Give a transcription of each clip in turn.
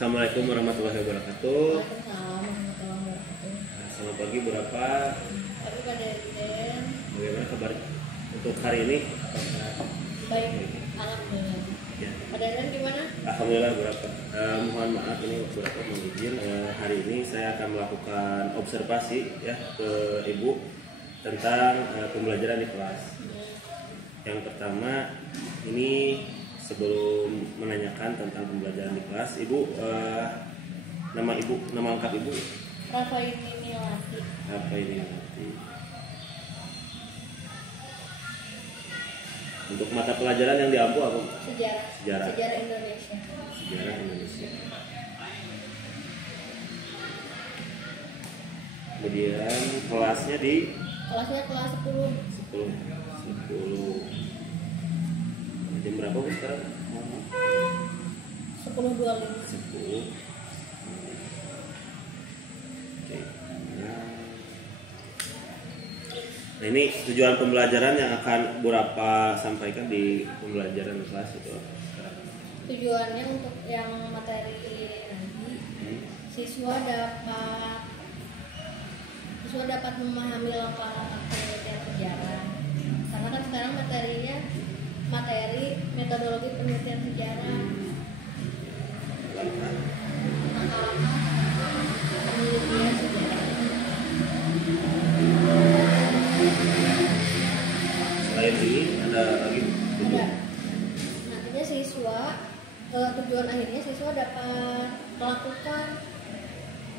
Assalamualaikum warahmatullahi wabarakatuh. Waalaikumsalam warahmatullahi wabarakatuh. Selamat pagi Bu Rafa. Tapi pada Den, Bagaimana kabar untuk hari ini? Apakah baik, alhamdulillah. ya? Pada Den gimana? Alhamdulillah Bu Rafa. Mohon maaf ini Bu Rafa mohon izin. Hari ini saya akan melakukan observasi ya ke Ibu tentang pembelajaran di kelas. Yang pertama ini sebelum menanyakan tentang pembelajaran di kelas, Ibu nama lengkap Ibu Rafa ini Melati. apa ini nanti? Untuk mata pelajaran yang diampu apa? Sejarah Indonesia. Sejarah Indonesia. Kemudian kelasnya di Kelasnya kelas 10. 10. Jam berapa Bu sekarang? 10.25. 10. Oke. Nah, ini tujuan pembelajaran yang akan Bu Rafa sampaikan di pembelajaran kelas itu. Tujuannya untuk yang materi nanti siswa dapat memahami langkah-langkah penelitian sejarah. Karena kan sekarang materi metodologi penelitian sejarah. Langkah-langkah penelitian sejarah. Selain ini ada lagi Ada. Nantinya tujuan akhirnya siswa dapat melakukan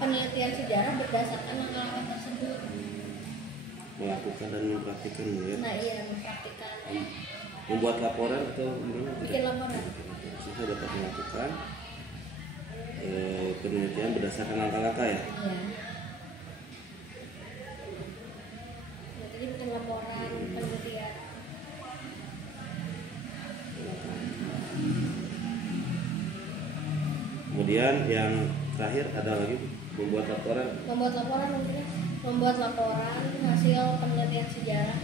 penelitian sejarah berdasarkan langkah-langkah tersebut. melakukan dan mempraktikkan ya. Nah iya, mempraktikkan. Membuat laporan atau gimana? Bikin laporan. Siswa dapat melakukan penelitian berdasarkan langkah-langkah ya. Iya. Jadi bikin laporan penelitian. Kemudian yang terakhir ada lagi membuat laporan. Membuat laporan hasil penelitian sejarah.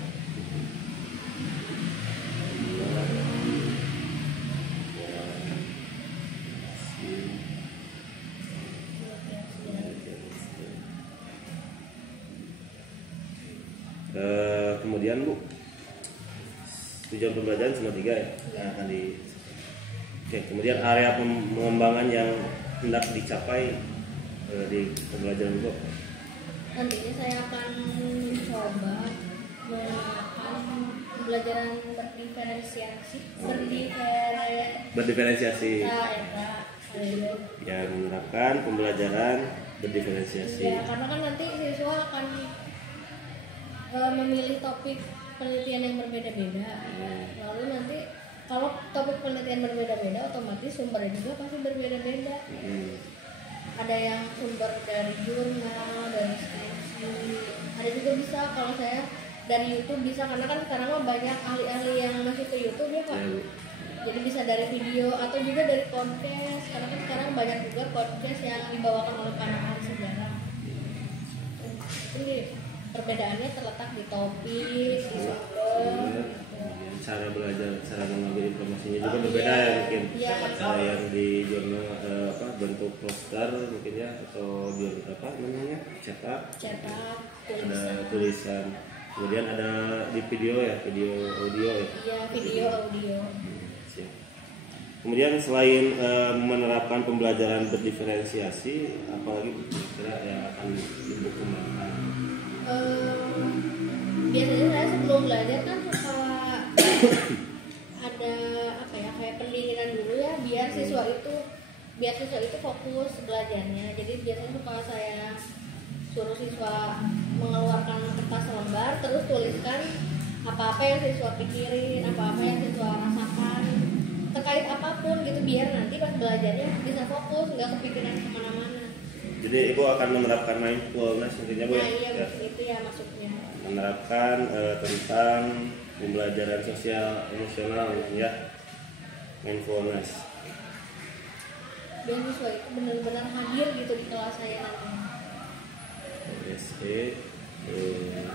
Kemudian Bu, tujuan pembelajaran cuma 3 ya. Nah, akan Oke, kemudian area pengembangan yang hendak dicapai di pembelajaran Bu. Nantinya saya akan coba menggunakan pembelajaran Berdiferensiasi. Iya. Yang menerapkan pembelajaran berdiferensiasi. Ya, karena kan nanti siswa akan memilih topik penelitian yang berbeda-beda. Lalu nanti kalau topik penelitian berbeda-beda, otomatis sumbernya juga pasti berbeda-beda. Ada yang sumber dari jurnal, dari skripsi, ada juga bisa kalau saya dari YouTube bisa, karena kan sekarang mah banyak ahli-ahli yang masuk ke YouTube ya Pak. Jadi bisa dari video atau juga dari podcast, karena kan sekarang banyak juga podcast yang dibawakan oleh para ahli sejarah. Jadi perbedaannya terletak di topik, di sumber. Cara belajar, cara mengambil informasinya juga berbeda ya mungkin. Yang di jurnal bentuk poster mungkin ya, atau jurnal apa namanya, cetak, ada tulisan. Kemudian ada di video ya, video audio ya. Iya, video audio. Siap. Kemudian selain menerapkan pembelajaran berdiferensiasi, apalagi kira yang akan Ibu kembangkan? Biasanya saya sebelum belajar kan suka ada kayak pendinginan dulu ya, biar siswa itu fokus belajarnya. Jadi biasanya suka saya suruh siswa mengeluarkan kertas lembar, terus tuliskan apa-apa yang siswa pikirin, apa-apa yang siswa rasakan terkait apapun gitu, biar nanti pas belajarnya bisa fokus, nggak kepikiran kemana-mana. Jadi Ibu akan menerapkan mindfulness intinya Bu ya? Nah iya, itu ya maksudnya. Menerapkan tentang pembelajaran sosial emosional ya, mindfulness. Biar siswa itu benar-benar hadir gitu di kelas saya nanti.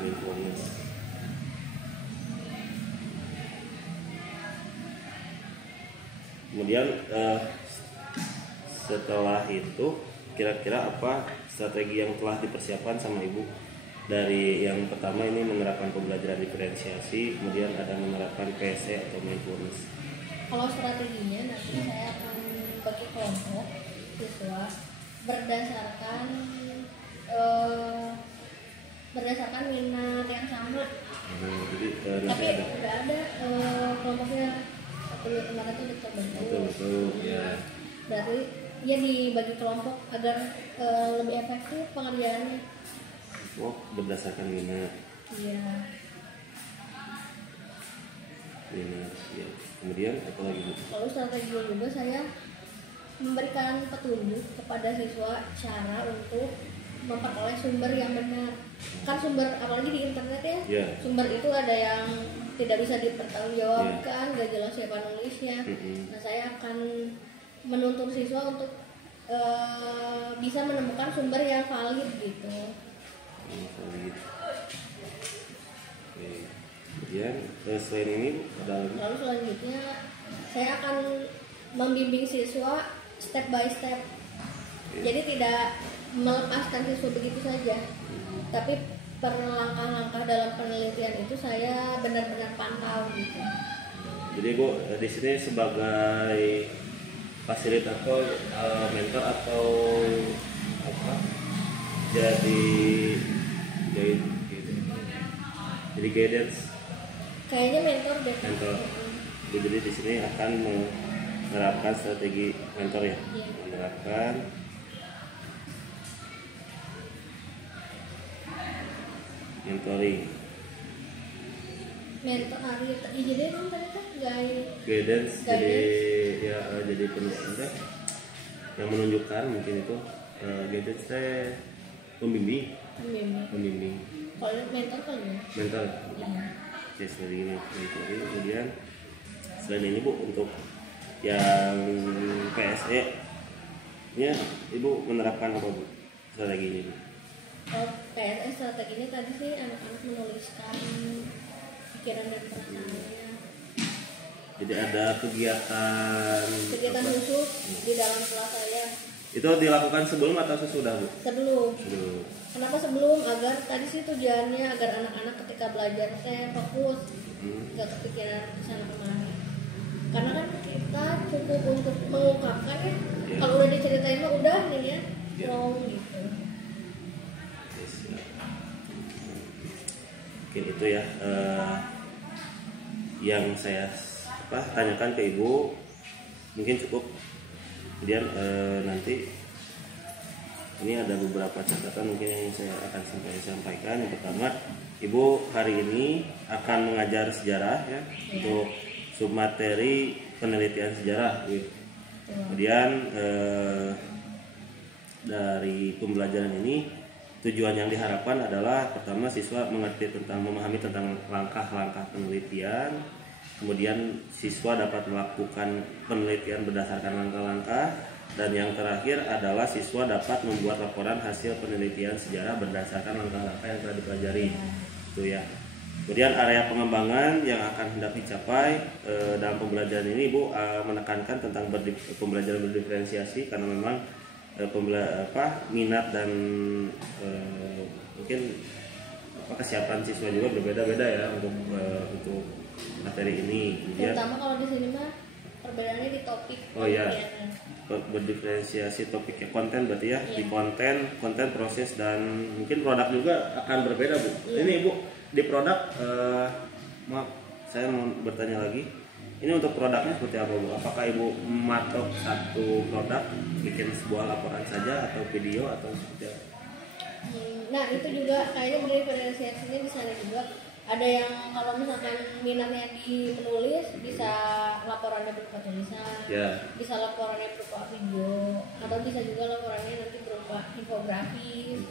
Mindfulness. Kemudian setelah itu kira-kira apa strategi yang telah dipersiapkan sama ibu? Dari yang pertama ini menerapkan pembelajaran diferensiasi, kemudian ada menerapkan PSE atau mindfulness. Kalau strateginya nanti saya akan bagi kelompok siswa berdasarkan berdasarkan minat yang sama. Jadi Tapi udah ada kelompoknya kemarin itu terbentuk. Betul ya. Berarti ya dibagi kelompok agar lebih efektif pengerjaannya. Oh, berdasarkan minat. Iya. Minat ya. Kemudian apa lagi Bu? Lalu strategi juga saya memberikan petunjuk kepada siswa cara untuk memperoleh sumber yang benar. Kan sumber apalagi di internet ya, Yeah. sumber itu ada yang tidak bisa dipertanggungjawabkan, gak jelas siapa nulisnya. Nah saya akan menuntun siswa untuk bisa menemukan sumber yang valid gitu. Valid. Oke. Kemudian selain ini ada lagi? Lalu selanjutnya saya akan membimbing siswa step by step. Jadi tidak melepaskan siswa begitu saja, tapi per langkah-langkah dalam penelitian itu saya benar-benar pantau gitu. Jadi Bu di sini sebagai fasilitator, mentor atau apa? Jadi guidance. Kayaknya mentor deh. Mentor. Jadi di sini akan menerapkan strategi mentor ya. Iya. Menerapkan mentoring, Mentor hari jadi kan mereka guidance. Jadi ya jadi penulis yang menunjukkan mungkin itu guidance teh pembimbing. Kalau mentor kali ya. Mentor. Iya. Oke, seperti ini. Jadi kemudian selain ini Bu untuk yang PSE nya Ibu menerapkan apa Bu strategi ini Bu? Kalau PSS strateginya tadi sih anak-anak menuliskan pikiran dan perasaannya. Jadi ada kegiatan Khusus di dalam kelas saya. Itu dilakukan sebelum atau sesudah Bu? Sebelum. Sebelum. Kenapa sebelum? Agar tadi sih tujuannya agar anak-anak ketika belajar saya fokus, nggak kepikiran kesana kemari. Karena kan kita cukup untuk mengungkapkan ya. Kalau udah diceritain mah udah nih ya, long gitu. Mungkin itu ya yang saya tanyakan ke Ibu, mungkin cukup. Kemudian nanti ini ada beberapa catatan mungkin yang saya akan sampaikan. Yang pertama, Ibu hari ini akan mengajar sejarah ya, untuk submateri penelitian sejarah gitu. Kemudian dari pembelajaran ini tujuan yang diharapkan adalah pertama siswa memahami tentang langkah-langkah penelitian, kemudian siswa dapat melakukan penelitian berdasarkan langkah-langkah, dan yang terakhir adalah siswa dapat membuat laporan hasil penelitian sejarah berdasarkan langkah-langkah yang telah dipelajari. Itu ya. Kemudian area pengembangan yang akan hendak dicapai dalam pembelajaran ini Ibu menekankan tentang pembelajaran berdiferensiasi, karena memang minat dan mungkin kesiapan siswa juga berbeda-beda ya untuk materi ini. Kemudian, terutama kalau di sini mah perbedaannya di topik. Oh ya, berdiferensiasi topik ya, konten berarti ya. Di konten proses dan mungkin produk juga akan berbeda Bu. Ini Ibu di produk maaf saya mau bertanya lagi. Ini untuk produknya seperti apa Bu? Apakah Ibu mematok satu produk, bikin sebuah laporan saja atau video atau seperti apa? Nah itu juga kayaknya diferensiasinya di sana juga. Ada yang kalau misalkan minatnya di menulis bisa laporannya berupa tulisan, bisa laporannya berupa video, atau bisa juga laporannya nanti berupa infografis.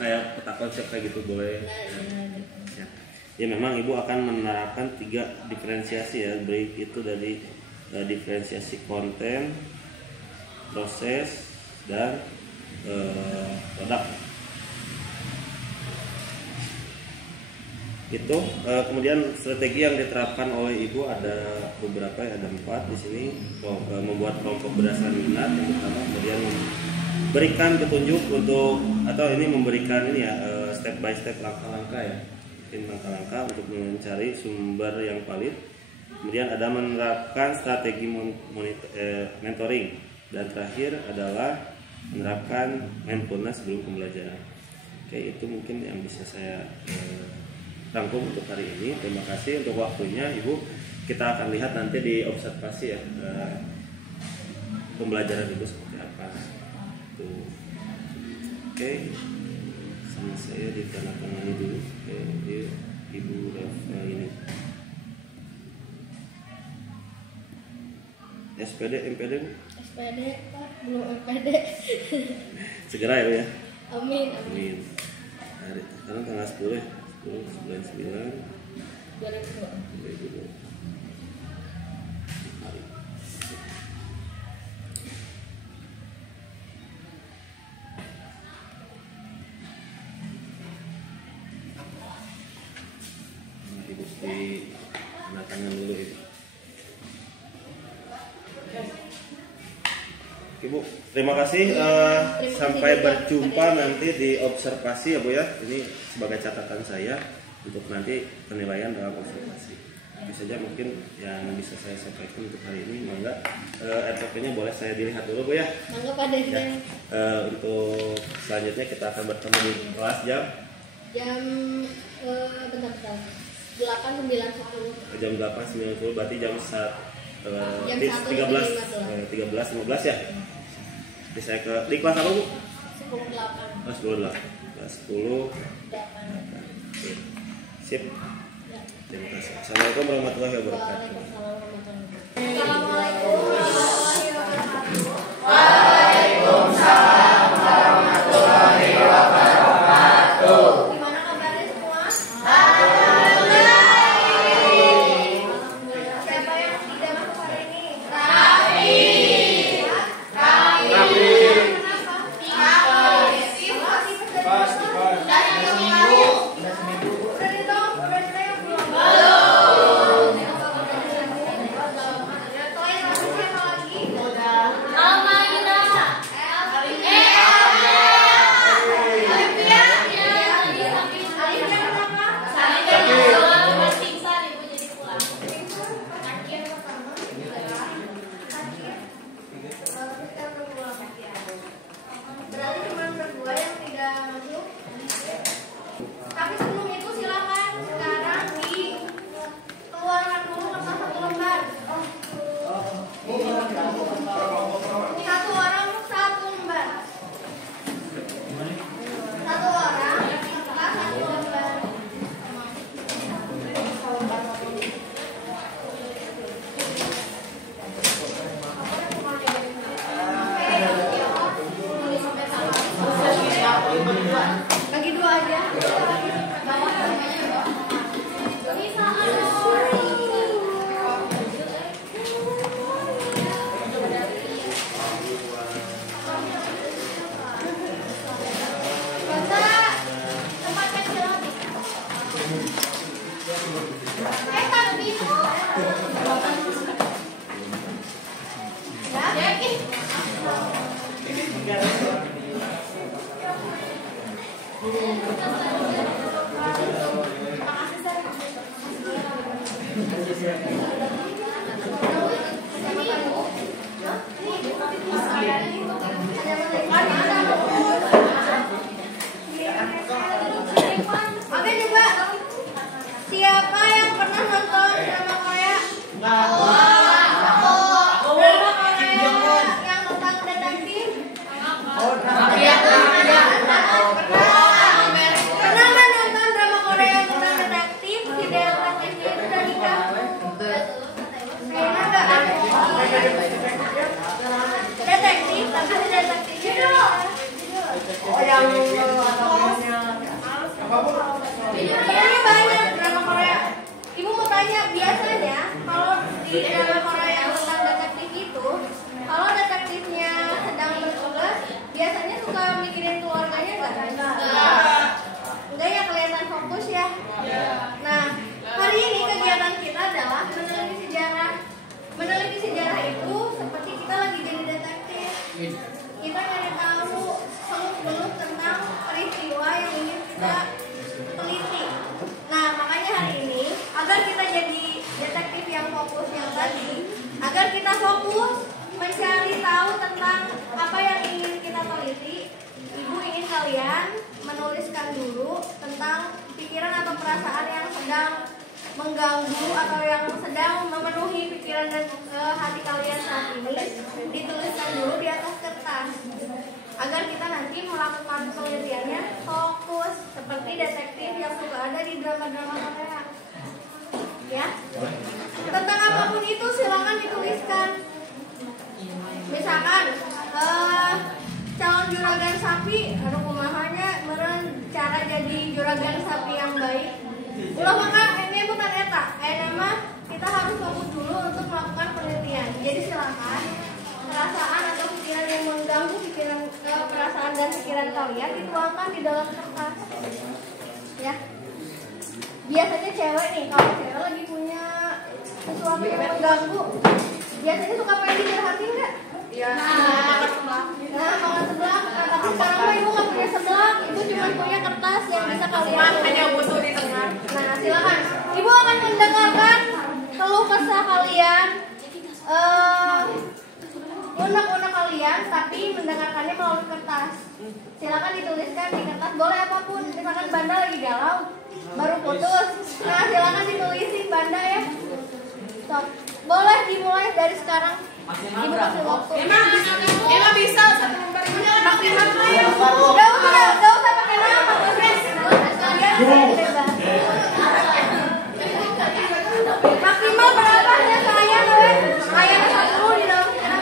Kayak peta konsep kayak gitu boleh. Nah, ya. Ya memang Ibu akan menerapkan 3 diferensiasi ya, baik itu dari diferensiasi konten, proses, dan produk. Itu kemudian strategi yang diterapkan oleh ibu ada beberapa ya, ada 4 di sini. Membuat kelompok berdasarkan minat yang pertama, kemudian berikan petunjuk untuk atau ini memberikan ini ya step by step, langkah-langkah ya, langkah-langkah untuk mencari sumber yang valid. Kemudian ada menerapkan strategi mentoring, dan terakhir adalah menerapkan mindfulness sebelum pembelajaran. Oke, itu mungkin yang bisa saya rangkum untuk hari ini. Terima kasih untuk waktunya Ibu. Kita akan lihat nanti di observasi ya pembelajaran Ibu seperti apa. Tuh. Oke, sama saya ditandatangani dulu. Oke, Ibu Rafa ini. SPD, MPD Bu? SPD Pak, belum MPD. Segera ya Bu ya? Amin. Amin. Sekarang tanggal 10 ya? 10, 9, 2020. Ibu di tangan dulu itu. Ibu, terima kasih. Sampai berjumpa nanti di observasi ya Bu ya. Ini sebagai catatan saya untuk nanti penilaian dalam observasi. Itu saja mungkin yang bisa saya sampaikan untuk hari ini. Mangga RPP-nya boleh saya dilihat dulu Bu ya. Mangga Pak Deh. Ya. Untuk selanjutnya kita akan bertemu di kelas jam bentar. 8, 9, 10. jam 8, 9, 10, berarti jam 13, 15 ya. Jadi saya di kelas apa Bu? 10, 8. 10, 8. Kelas 10, 8. Oke. Sip. Terima kasih. Assalamualaikum warahmatullahi wabarakatuh. Waalaikumsalam warahmatullahi wabarakatuh. Assalamualaikum warahmatullahi wabarakatuh. Waalaikumsalam warahmatullahi wabarakatuh. Gimana kabarnya semua? Siapa yang tidak masuk hari ini? Berarti cuma berdua yang tidak masuk. Tapi sebelum itu silakan sekarang dikeluarkan dulu kertas 1 lembar. Satu orang 1 lembar. Satu orang kertas 1 lembar. Bagi 2 aja. Oke juga. Siapa yang pernah nonton drama Korea? Drama Korea yang tentang detektif? Pernah nggak nonton drama Korea tentang detektif? Si detektifnya itu udah nikah. Kayaknya nggak ada. Detektif, tapi si detektifnya udah nikah. Ini banyak drama Korea. Ibu mau tanya, biasanya kalau di drama Korea yang tentang detektif itu, kalau detektifnya sedang bertugas, biasanya suka mikirin keluarganya nggak? Enggak ya, kelihatan fokus ya. kita nyari tahu seluk-beluk tentang peristiwa yang ingin kita teliti. Nah, makanya hari ini agar kita jadi detektif yang fokus yang tadi, agar kita fokus mencari tahu tentang apa yang ingin kita teliti, Ibu ingin kalian menuliskan dulu tentang pikiran atau perasaan yang sedang mengganggu atau yang sedang memenuhi pikiran dan hati kalian saat ini. Dituliskan dulu di atas kertas agar kita nanti melakukan penelitiannya fokus seperti detektif yang suka ada di drama-drama Korea. Ya, tentang apapun itu silakan dituliskan. Misalkan calon juragan sapi, aduh kumahanya meren cara jadi juragan sapi yang baik. Ulah maka ini bukan eta, nama kita harus fokus dulu untuk melakukan penelitian. Jadi silakan perasaan atau pikiran yang mengganggu pikiran, perasaan dan pikiran kalian dituangkan di dalam kertas. Ya. Biasanya cewek nih, kalau cewek lagi punya sesuatu yang mengganggu, biasanya suka pengen dicurhatin nggak? Iya. Nah, sebelah. Tapi sekarang mah ibu nggak punya sebelah, ibu cuma punya kertas yang bisa kalian. Hanya butuh di tengah. Nah, silakan. Ibu akan mendengarkan keluh kesah kalian, unek-unek kalian, tapi mendengarkannya melalui kertas. Silakan dituliskan di kertas, boleh apapun. Misalkan Banda lagi galau, baru putus. Nah, silakan ditulisin Banda ya. So, boleh dimulai dari sekarang. Ibu kasih waktu. Emang bisa maksimal. Gak usah pakai nama. Maksimal berapa ya saya tuh? Saya 10 di dalam 1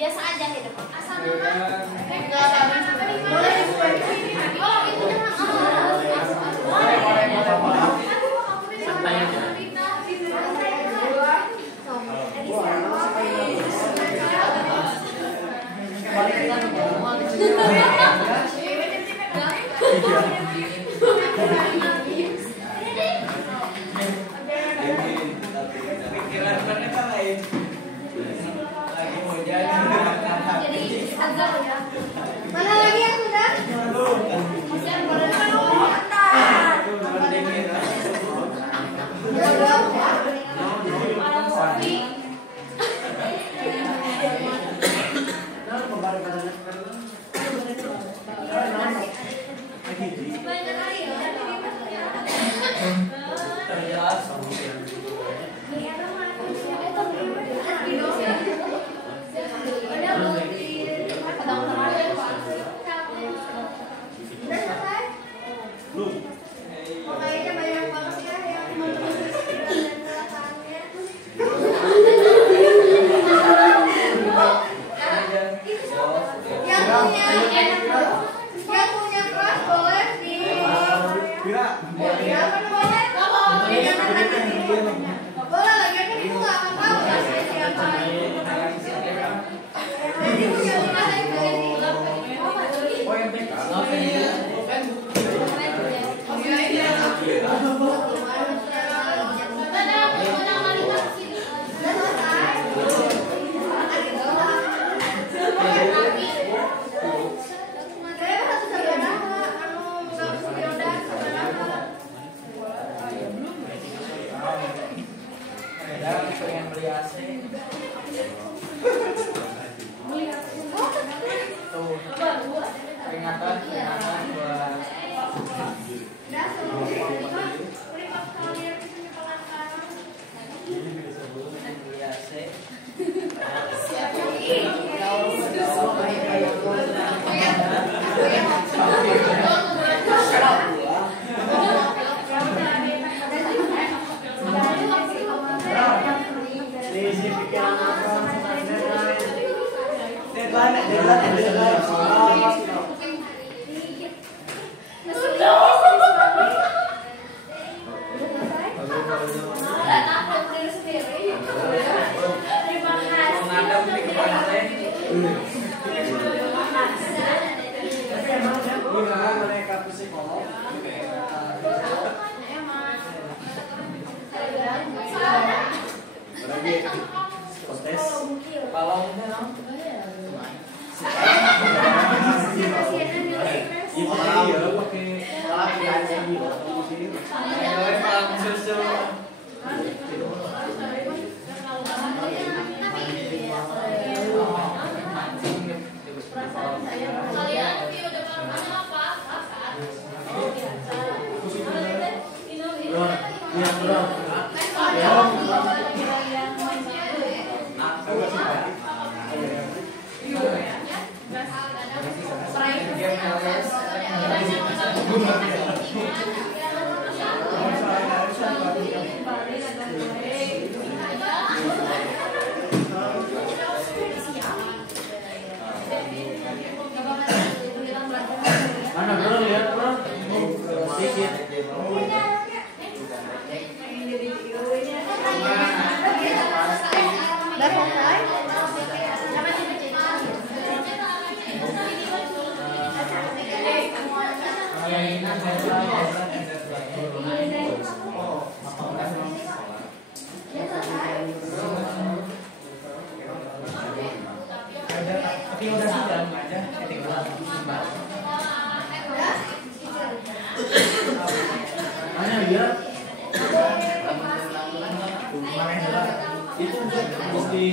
Biasa aja gitu. Asal mana lagi yang sudah? Itu mesti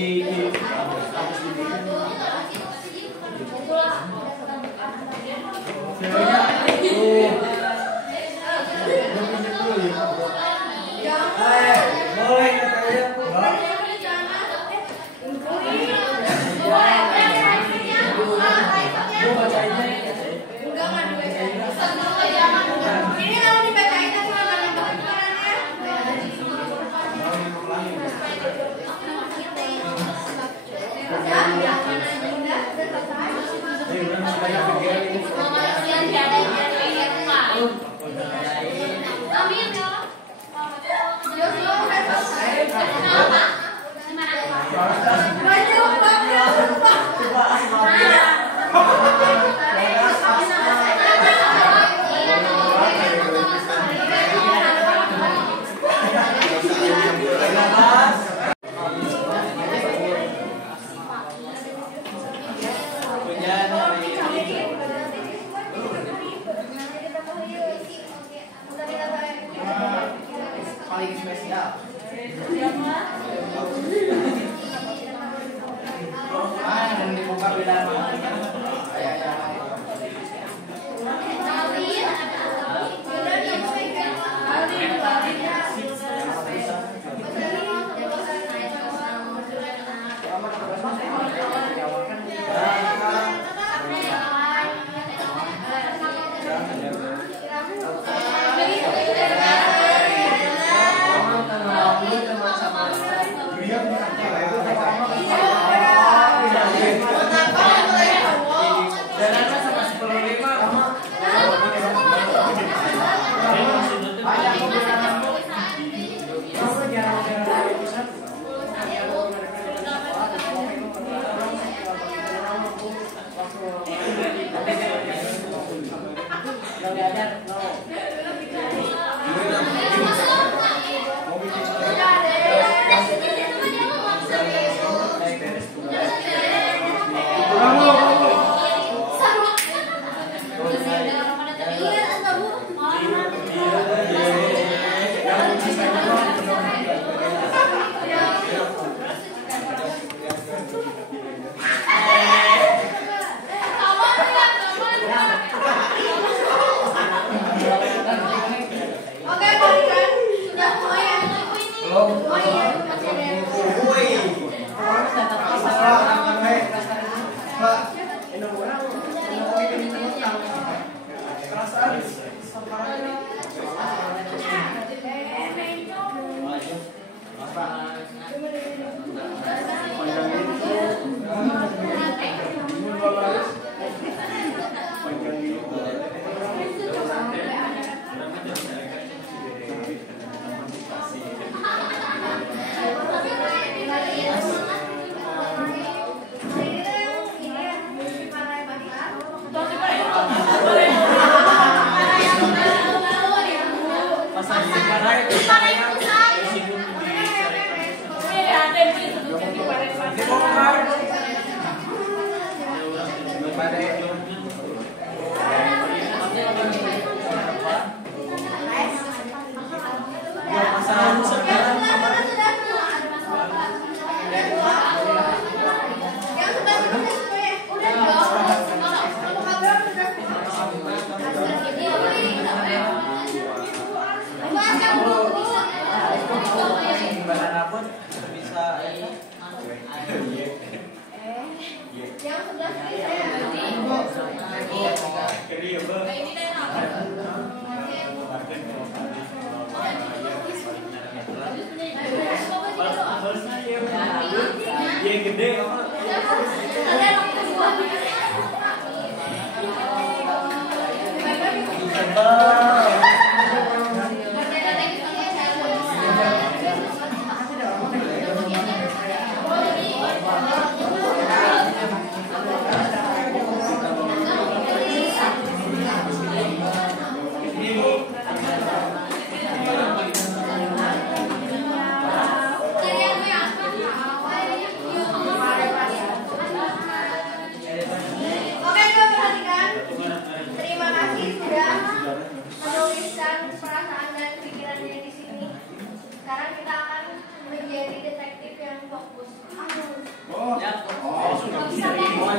harus dibikin. Boleh paling spesial. Yang dibuka beda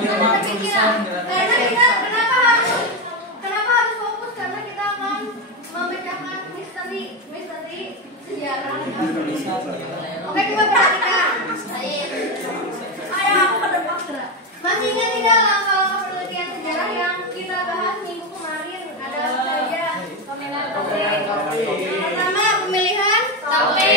ada pikiran. Karena kita kenapa harus fokus, karena kita akan memecahkan misteri sejarah. Oke, coba perhatikan. Ayo aku ke depan gerak. Masih ingat tidak langkah penelitian sejarah yang kita bahas minggu kemarin? Ada apa saja? Pertama, pemilihan topik.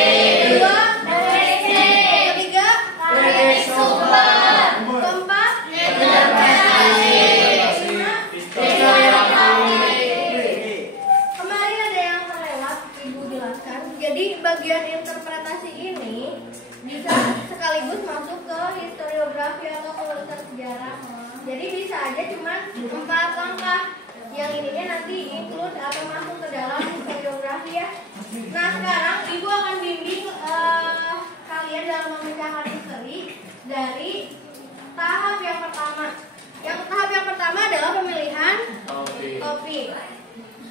Kedua, prediksi. Ketiga, prediksi sumber. Keempat, interpretasi. Kemarin ada yang terlewat, Ibu jelaskan. Jadi bagian interpretasi ini bisa sekaligus masuk ke historiografi atau penulisan sejarah. Jadi bisa aja cuma 4 langkah. Yang ininya nanti include atau masuk ke dalam historiografi ya. Nah sekarang Ibu akan bimbing kalian dalam memecahkan misteri dari tahap yang pertama. Tahap yang pertama adalah pemilihan topik.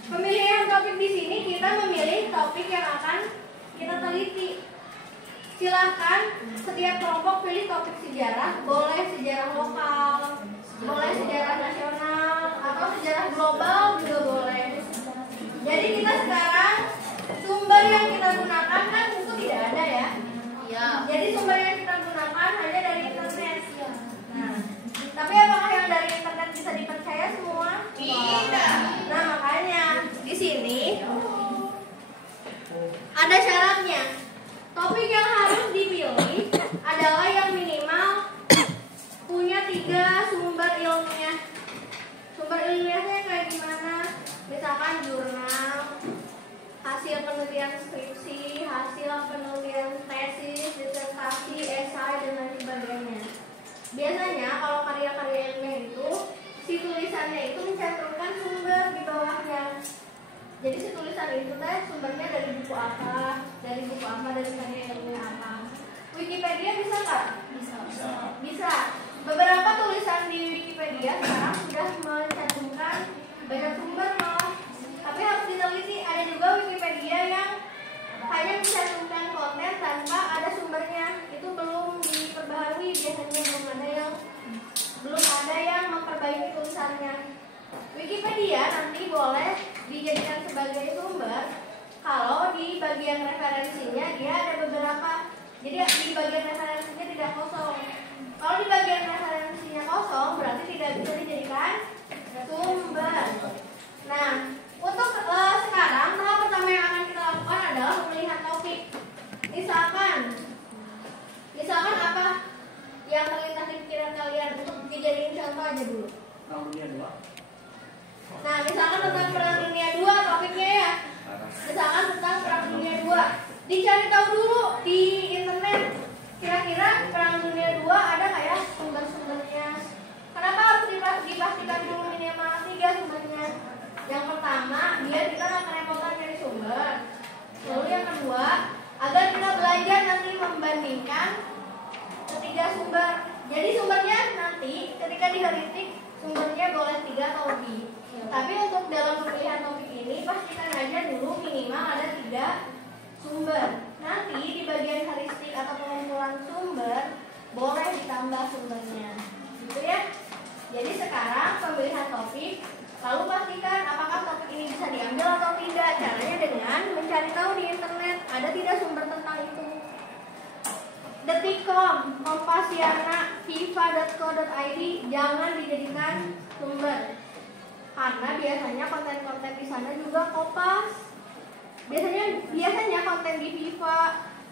Pemilihan topik di sini kita memilih topik yang akan kita teliti. Silakan setiap kelompok pilih topik sejarah, boleh sejarah lokal, boleh sejarah nasional, atau sejarah global juga boleh. Jadi kita sekarang sumber yang kita gunakan kan buku tidak ada ya. Iya. Jadi sumber yang kita gunakan hanya dari internet. Nah, tapi apakah yang dari internet bisa dipercaya semua? Tidak. Nah makanya di sini ada syaratnya. Topik yang harus dipilih adalah yang minimal punya 3 sumber ilmiah. Sumber ilmiahnya kayak gimana? Misalkan jurnal, hasil penelitian skripsi, hasil penelitian tesis, disertasi, esai, dan lain sebagainya. Biasanya kalau karya-karya ilmiah itu, si tulisannya itu mencantumkan sumber di bawahnya. Jadi si tulisan itu sumbernya dari buku apa, dari karya ilmiah apa. Wikipedia bisa nggak? Bisa. Beberapa tulisan di Wikipedia sekarang sudah mencantumkan banyak sumber loh. Tapi harus diteliti, ada juga Wikipedia yang hanya mencantumkan konten tanpa ada sumbernya. Itu belum diperbaharui, biasanya belum ada yang memperbaiki tulisannya. Wikipedia nanti boleh dijadikan sebagai sumber kalau di bagian referensinya dia ada beberapa. Jadi di bagian referensinya tidak kosong. Kalau di bagian referensinya kosong berarti tidak bisa dijadikan sumber. Nah, untuk sekarang tahap pertama yang akan kita lakukan adalah pemilihan topik. Misalkan apa yang terlintas di pikiran kalian untuk dijadiin contoh aja dulu. Perang Dunia 2. Nah, misalkan tentang Perang Dunia 2 topiknya ya. Misalkan tentang Perang Dunia 2. Dicari tahu dulu di internet. Kira-kira Perang Dunia 2 ada nggak ya sumber-sumbernya? Kenapa harus dipastikan dulu minimal 3 sumbernya? Yang pertama, biar kita nggak kerepotan dari sumber. Lalu yang kedua, agar kita belajar nanti membandingkan ketiga sumber. Jadi sumbernya nanti ketika diheritik sumbernya boleh 3 atau lebih. Tapi untuk dalam pemilihan topik ini pastikan aja dulu minimal ada 3 sumber. Nanti di bagian heuristik atau pengumpulan sumber boleh ditambah sumbernya, gitu ya. Jadi sekarang pemilihan topik, lalu pastikan apakah topik ini bisa diambil atau tidak. Caranya dengan mencari tahu di internet ada tidak sumber tentang itu. Detik.com, Kompasiana, FIFA.co.id jangan dijadikan sumber. Karena biasanya konten-konten di sana juga kopas. Biasanya konten di FIFA,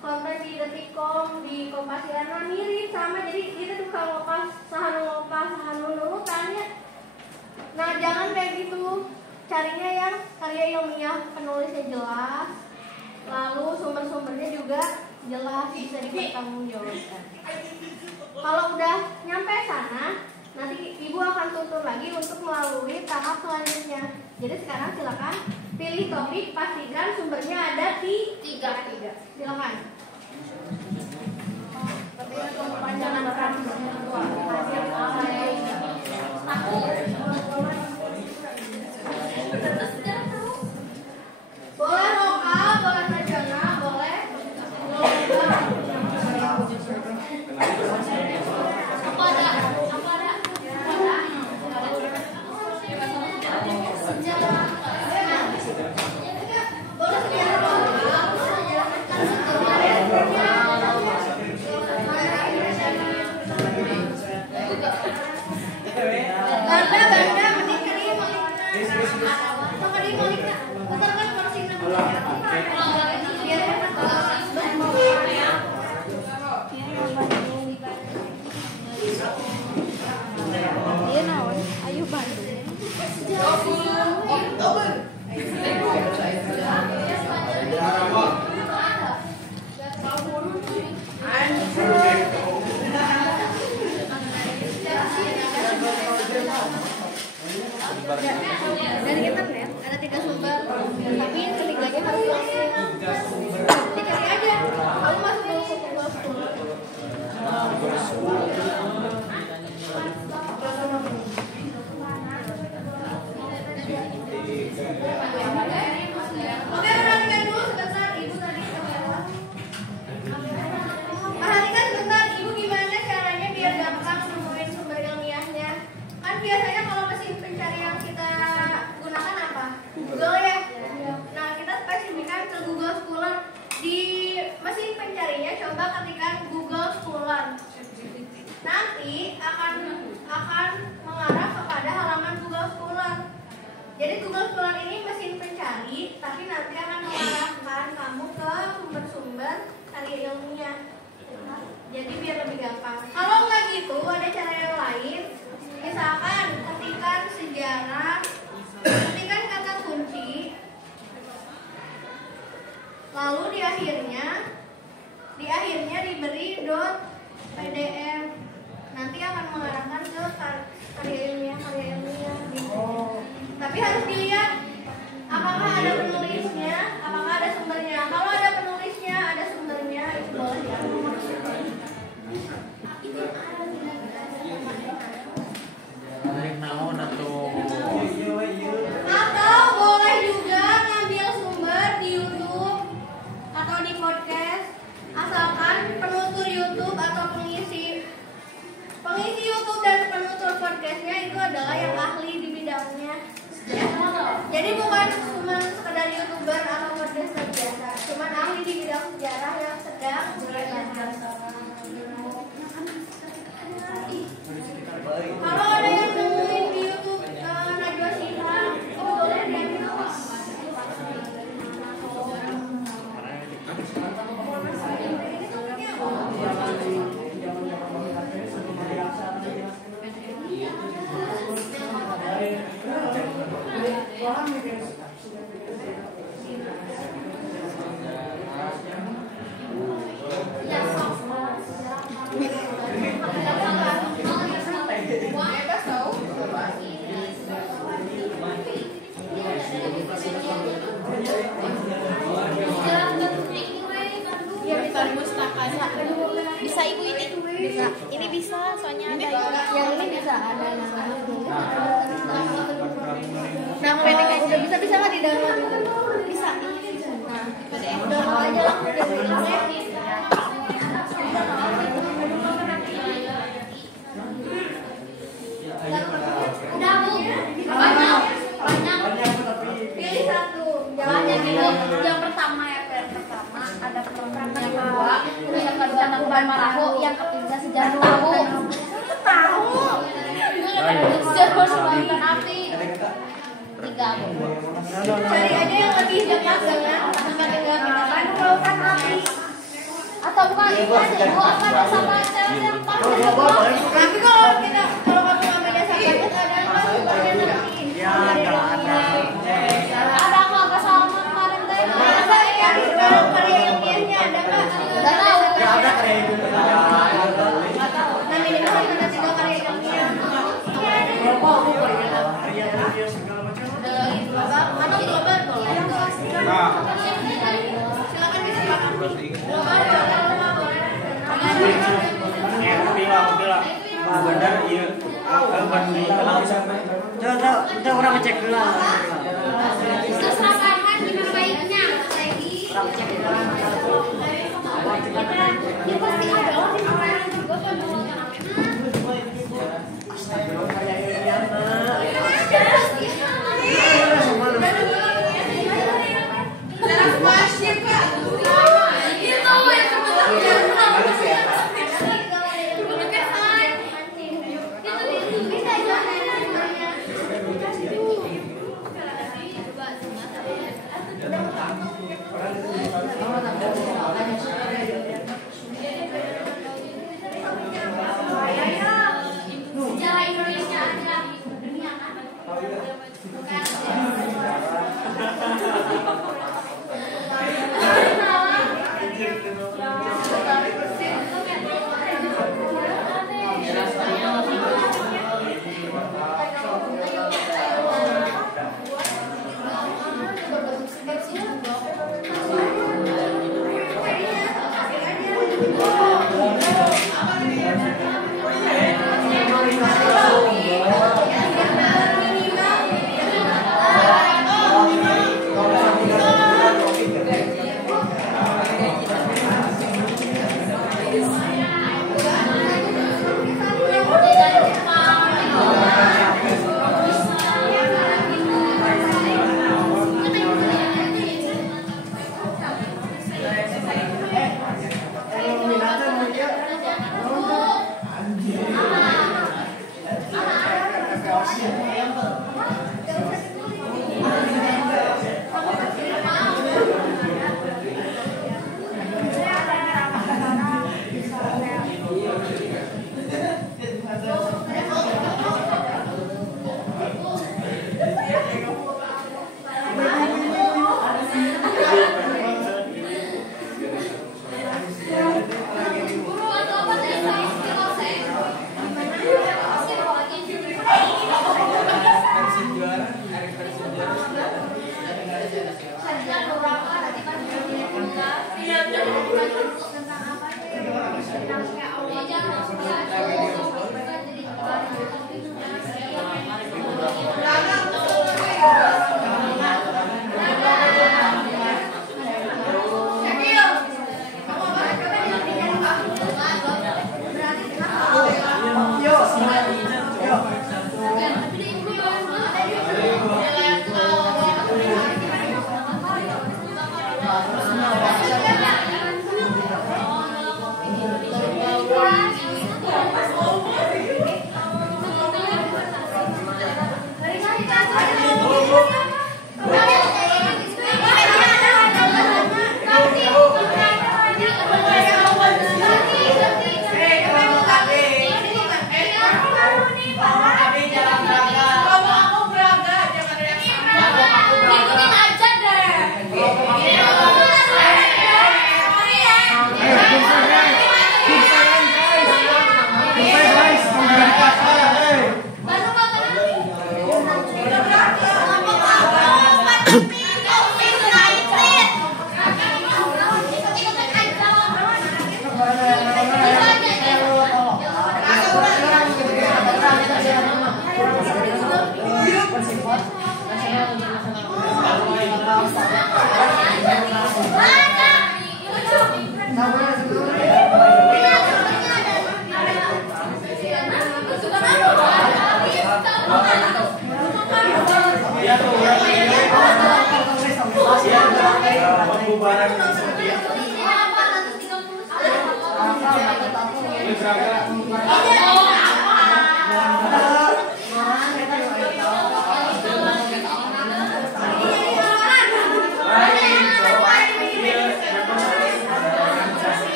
konten di Detik.com, di Kompasiana mirip sama. Jadi kita tuh kalau lopas, sahanu nurutannya. Nah jangan kayak gitu. Carinya yang karya ilmiah, penulisnya jelas, lalu sumber-sumbernya juga jelas, bisa dipertanggungjawabkan. Kalau udah nyampe sana, nanti ibu akan tuntun lagi untuk melalui tahap selanjutnya. Jadi sekarang silakan pilih topik, pastikan sumbernya ada di 3. Silakan. Panjangan perang boleh lokal, boleh nasional, boleh global. Apa ada? Oke, perhatikan dulu sebentar, Ibu tadi kelewat. Perhatikan sebentar, Ibu gimana caranya biar gampang nemuin sumber ilmiahnya. Kan biasanya kalau mesin pencarian kita gunakan apa? Google ya. Nah, kita spesifikkan ke Google Scholar. Di mesin pencarinya coba ketikkan Google Scholar. Nanti akan mengarah kepada halaman Google Scholar. Jadi Google Scholar ini mesin pencari, tapi nanti akan mengarahkan kamu ke sumber-sumber karya ilmiah. Jadi biar lebih gampang. Kalau nggak gitu, ada cara yang lain. Misalkan ketikkan sejarah, ketikkan kata kunci, lalu di akhirnya diberi .pdf. Nanti akan mengarahkan ke karya ilmiah gitu. Tapi harus dilihat apakah ada penulisnya, apakah ada sumbernya. Kalau ada penulisnya, ada sumbernya, itu boleh ya. Atau boleh juga ngambil sumber di YouTube atau di podcast, asalkan penutur YouTube atau pengisi YouTube dan penutur podcastnya itu adalah yang ahli di bidangnya. Ya. Jadi bukan cuma sekedar YouTuber atau podcaster biasa, cuma ahli di bidang sejarah yang sedang belajar. Kalau ada yang nemuin di YouTube Najwa Shihab, boleh diambil. Bisa Ibu ini? Bisa. Ini bisa, soalnya ada Yang ini bisa ada namanya. nama pendek aja. Udah bisa nggak di download itu? Bisa. Ini bisa. Nah, PDF. Download aja langsung dari internet. Udah Bu, banyak. Pilih satu. Banyak gitu. Yang pertama ada program yang kedua, yang kedua tangkuban perahu, yang ketiga sejarah tahu. Sejarah Sultan Api. 3. Cari aja yang lebih dekat dengan tempat tinggal kita kan Sultan Api. Atau bukan Ibu akan sama cewek Tapi kalau kamu ngambil dasar budget ada sumbernya nanti. ada nggak sama kemarin teh? Masa ya karya ilmiahnya ada nggak? Nggak tahu. Nah minimal harus ada 3 karya ilmiah. Atau global boleh. Silakan disilakan. Global boleh. Benar iya. Kalau bisa coba orang ngecek dulu. Keserakahan gimana baiknya? Orang cek dulu. Ya pasti ada orang juga kan.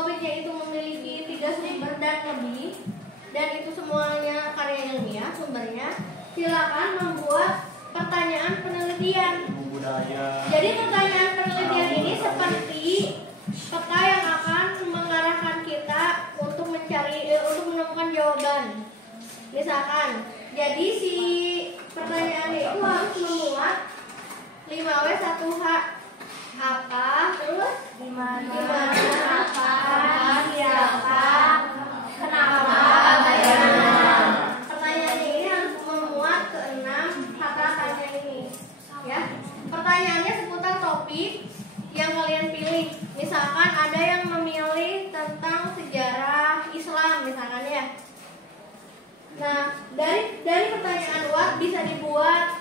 topiknya itu memiliki 3 sumber dan lebih, dan itu semuanya karya ilmiah sumbernya, silakan membuat pertanyaan penelitian. Jadi pertanyaan penelitian ini seperti peta yang akan mengarahkan kita untuk menemukan jawaban. Misalkan, jadi si pertanyaannya itu harus memuat 5W 1H. Apa, terus gimana, apa, siapa, kenapa, bagaimana. Pertanyaannya ini harus memuat ke-6 kata-katanya ini. Ya, pertanyaannya seputar topik yang kalian pilih. Misalkan ada yang memilih tentang sejarah Islam, misalkan ya. Nah, dari pertanyaan UAT bisa dibuat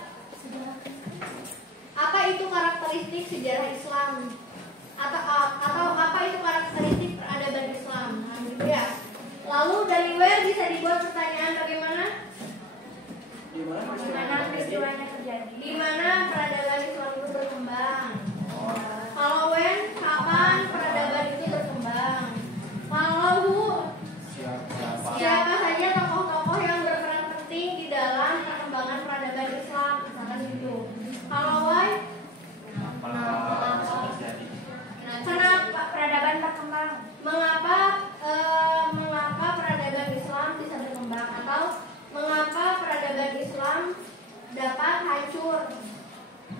apa itu karakteristik sejarah Islam, atau apa itu karakteristik peradaban Islam, nah, gitu ya. Lalu dari where bisa dibuat pertanyaan bagaimana? Gimana peristiwanya terjadi? Di mana peradaban Islam itu berkembang? Kalau when, kapan peradaban itu berkembang? Kalau who, siapa saja tokoh-tokoh yang berperan penting di dalam perkembangan peradaban Islam, misalkan gitu. Kalau why, kenapa Peradaban berkembang. mengapa peradaban Islam bisa berkembang, atau mengapa peradaban Islam dapat hancur.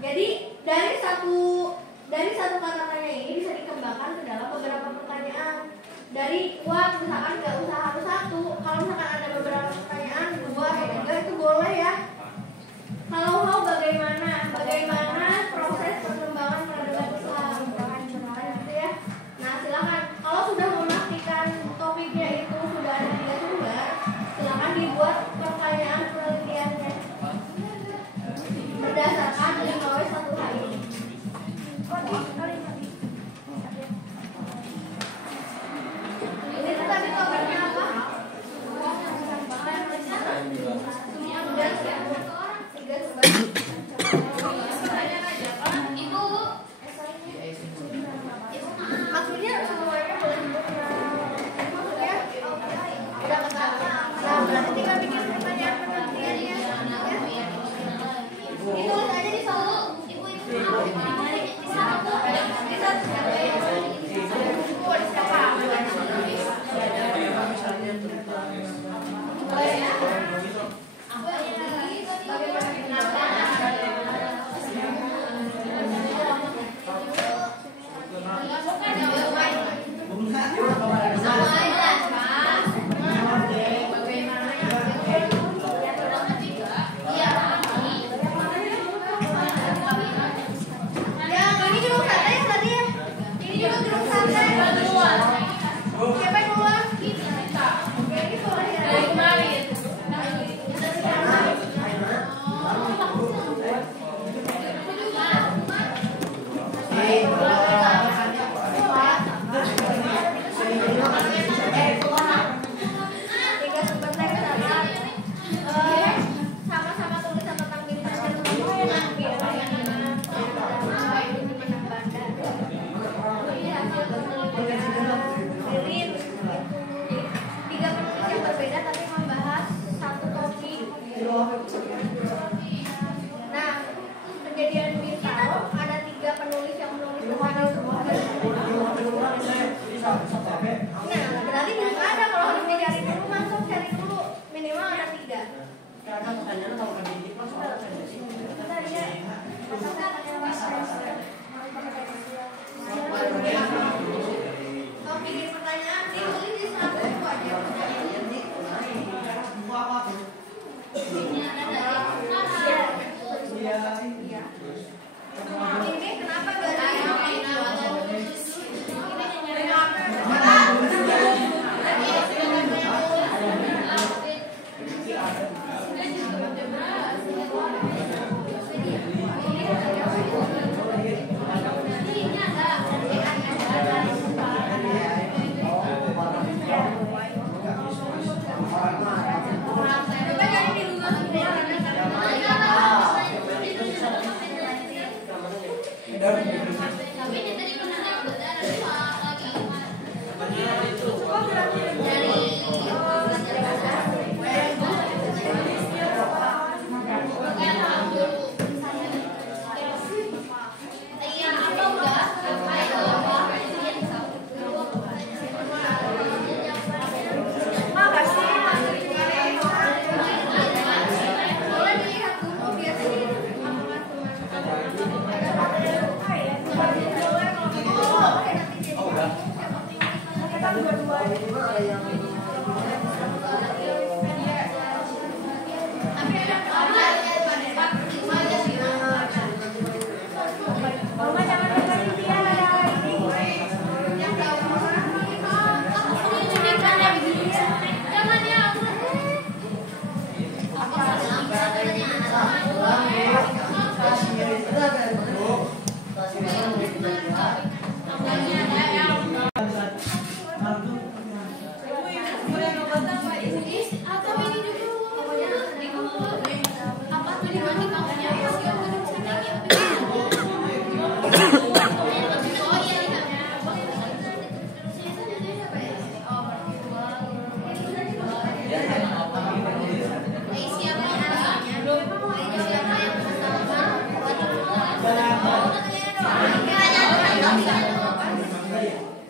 Jadi dari satu kata-katanya ini bisa dikembangkan ke dalam beberapa pertanyaan. Dari misalkan nggak usah harus satu. Kalau misalkan ada beberapa pertanyaan 2 atau 3 itu boleh ya. Kalau how, bagaimana proses perkembangan peradaban Islam, gitu ya. Nah, silakan kalau sudah memastikan topiknya itu sudah ada 3 sumber, silakan dibuat pertanyaan penelitiannya berdasarkan 5W 1H ini. Ini tuh tadi topiknya apa? Tugas ya. 3 sumber. Maksudnya semuanya boleh maksudnya udah ketahuan. Nah, berarti tinggal bikin pertanyaan penelitiannya. Ditulis aja di satu.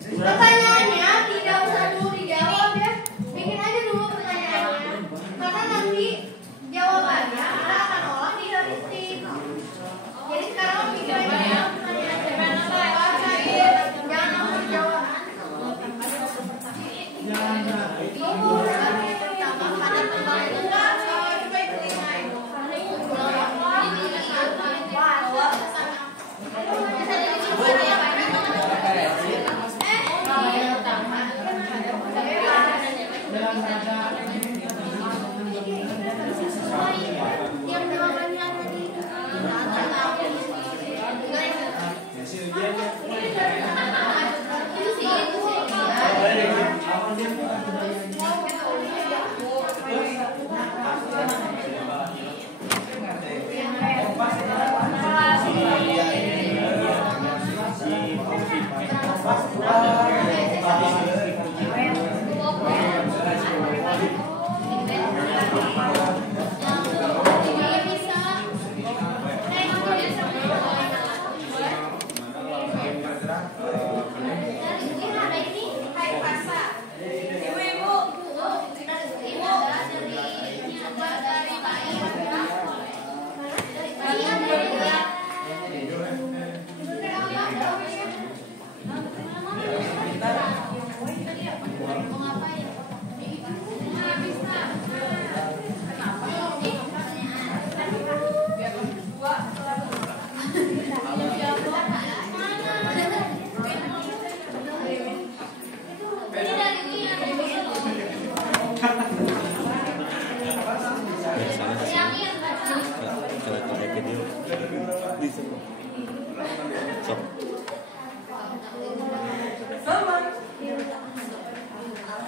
Pertanyaannya tidak usah dulu dijawab ya. Bikin aja dulu pertanyaannya. Karena nanti jawabannya kita akan olah di statistik. Jadi sekarang bikin aja ya pertanyaannya. Jangan langsung dijawab.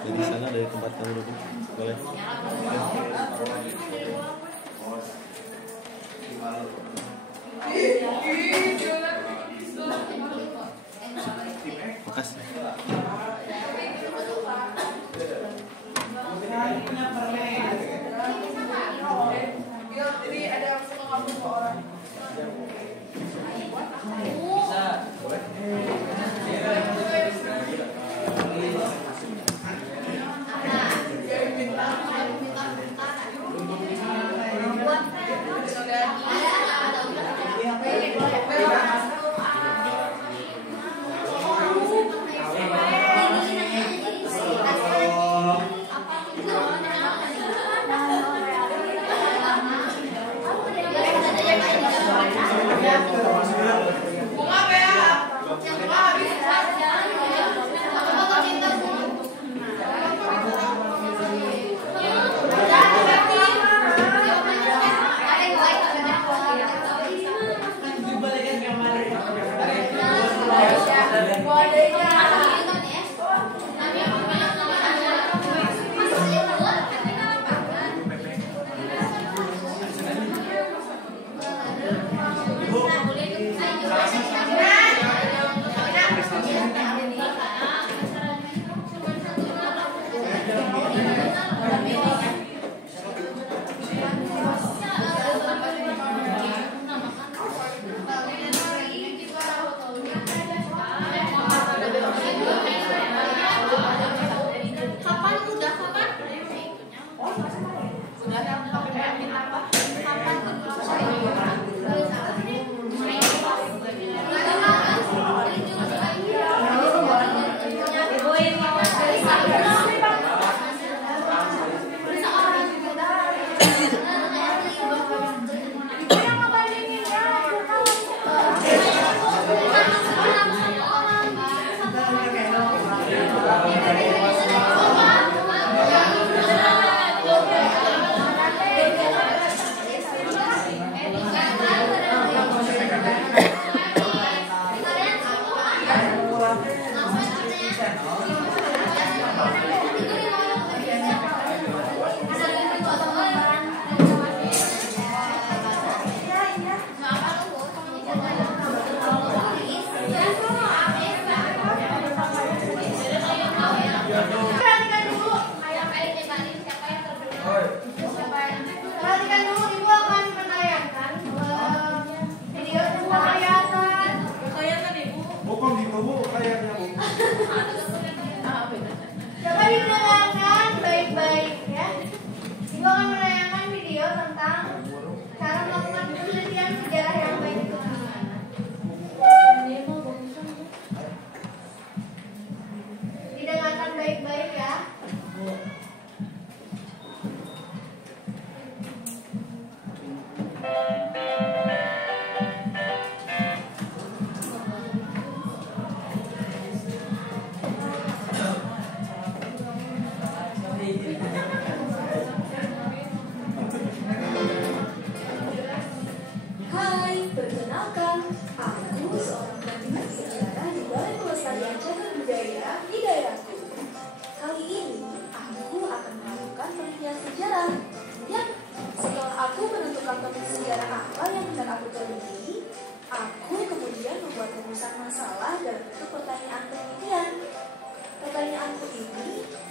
Jadi sana dari tempat kamu duduk boleh. Makasih.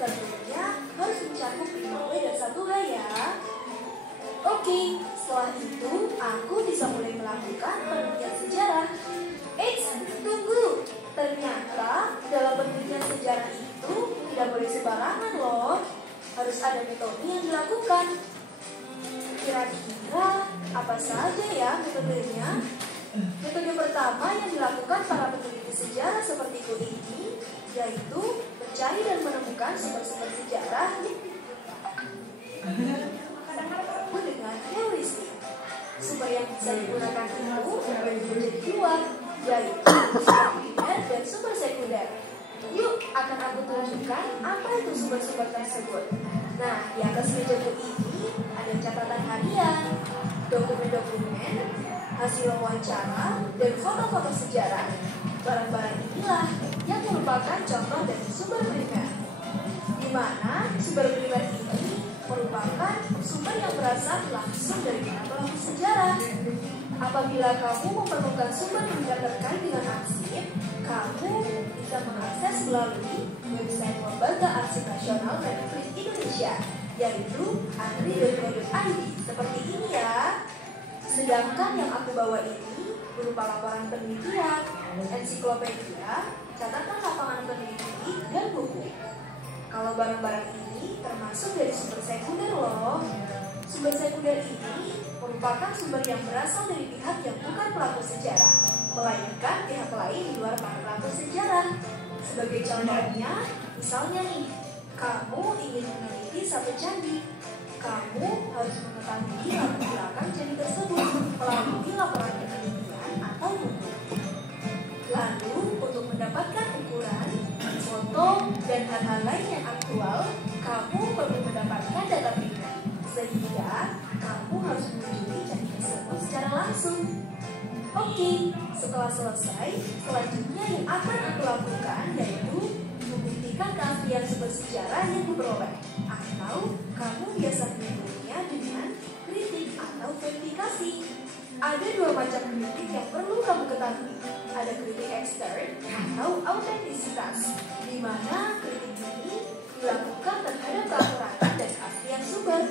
Tentunya harus mencakup 5W dan 1H ya. Oke, setelah itu aku bisa mulai melakukan penelitian sejarah. Eits, tunggu. Ternyata dalam penelitian sejarah itu tidak boleh sembarangan loh. Harus ada metode yang dilakukan. Kira-kira apa saja ya metodenya? Metode pertama yang dilakukan para peneliti sejarah sepertiku ini yaitu mencari dan menemukan sumber-sumber sejarah dengan heuristik. Sumber yang bisa digunakan itu terbagi menjadi dua, yaitu sumber primer dan sumber sekunder. Yuk, akan aku tunjukkan apa itu sumber-sumber tersebut. Nah, di atas mejaku ini ada catatan harian, dokumen-dokumen, hasil wawancara, dan foto-foto sejarah. Barang-barang inilah yang merupakan contoh dari sumber primer, di mana sumber primer ini merupakan sumber yang berasal langsung dari pelaku sejarah. Apabila kamu memerlukan sumber yang terkait dengan arsip, kamu bisa mengakses melalui website Lembaga Arsip Nasional Republik Indonesia, yaitu andri.go.id, seperti ini ya. Sedangkan yang aku bawa ini berupa laporan penelitian, ensiklopedia, catatan lapangan peneliti, dan buku. Kalau barang-barang ini termasuk dari sumber sekunder loh. Sumber sekunder ini merupakan sumber yang berasal dari pihak yang bukan pelaku sejarah, melainkan pihak lain di luar para pelaku sejarah. Sebagai contohnya, misalnya nih, kamu ingin meneliti satu candi. Kamu harus mengetahui latar belakang candi tersebut melalui laporan penelitian atau buku. Lalu, untuk mendapatkan ukuran, foto, dan hal-hal lain yang aktual, kamu perlu mendapatkan data primer, sehingga kamu harus mengunjungi candi tersebut secara langsung. Oke, setelah selesai, selanjutnya yang akan aku lakukan yaitu membuktikan keaslian sumber sejarah yang diperoleh, atau kamu biasa menyebutnya dengan kritik atau verifikasi. Ada dua macam kritik yang perlu kamu ketahui. Ada kritik ekstern atau autentisitas, di mana kritik ini dilakukan terhadap keakuratan dan keaslian sumber.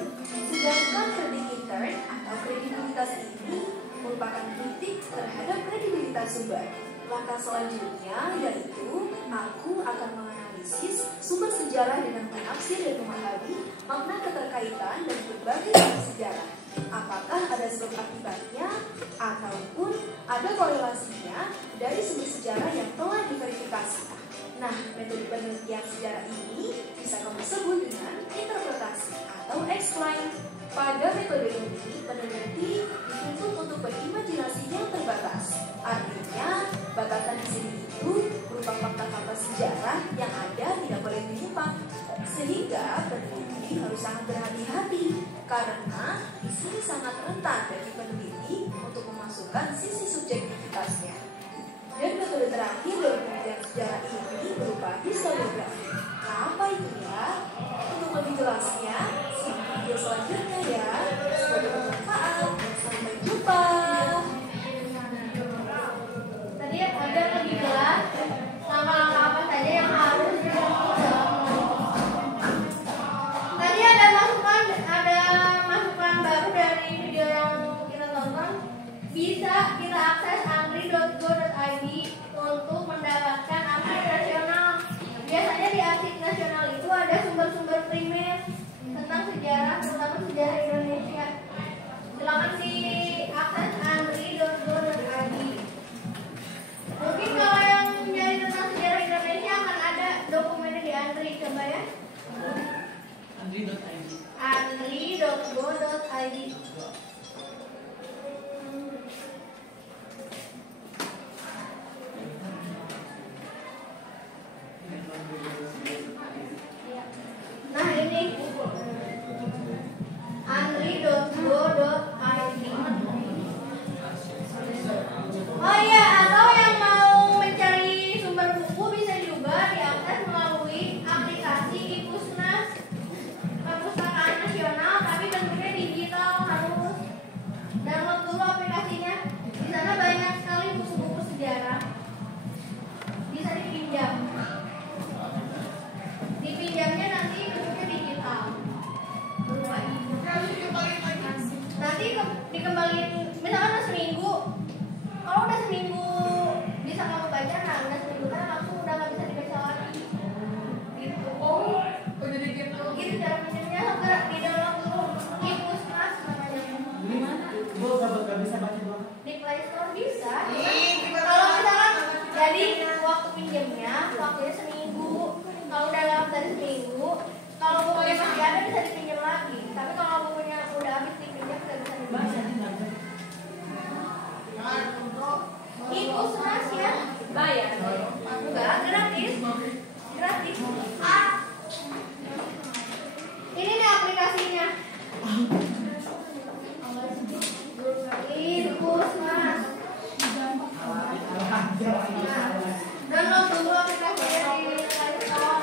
Sedangkan kritik intern atau kredibilitas ini merupakan kritik terhadap kredibilitas sumber. Langkah selanjutnya yaitu aku akan menganalisis sumber sejarah dengan menafsir dan memahami makna keterkaitan dan berbagai makna sejarah. Apakah ada sebab akibatnya ataupun ada korelasinya dari sumber sejarah yang telah diverifikasi. Nah, metode penelitian sejarah ini bisa kamu sebut dengan interpretasi atau explain. Pada metode ini, peneliti dituntut untuk berimajinasi yang terbatas. Artinya, batasan di sini itu berupa fakta-fakta sejarah yang ada tidak boleh menyimpang. Sehingga peneliti harus sangat berhati-hati karena di sini sangat rentan bagi peneliti untuk memasukkan sisi subjektivitasnya. Dan metode terakhir dari penelitian sejarah ini berupa historiografi. Apa itu ya? Untuk lebih jelasnya, simak video selanjutnya ya. Semoga bermanfaat. Sampai jumpa. Tadi ada lebih jelas langkah-langkah apa saja yang harus dilakukan dalam tadi ada masukan baru dari video yang kita tonton. Bisa kita akses andri.go.id untuk mendapatkan arsip nasional. Biasanya di arsip nasional itu ada sumber-sumber primer tentang sejarah, terutama sejarah Indonesia. Silakan diakses andri.go.id. Jadi waktu pinjamnya waktunya seminggu. Kalau udah lewat dari seminggu, kalau bukunya masih ada bisa dipinjam lagi. Tapi kalau bukunya udah habis dipinjam nggak bisa dipinjam. Ikut Mas ya? Bayar? Enggak, gratis. Gratis. Ini nih aplikasinya. Infus Mas. Download dulu aplikasinya di Play Store.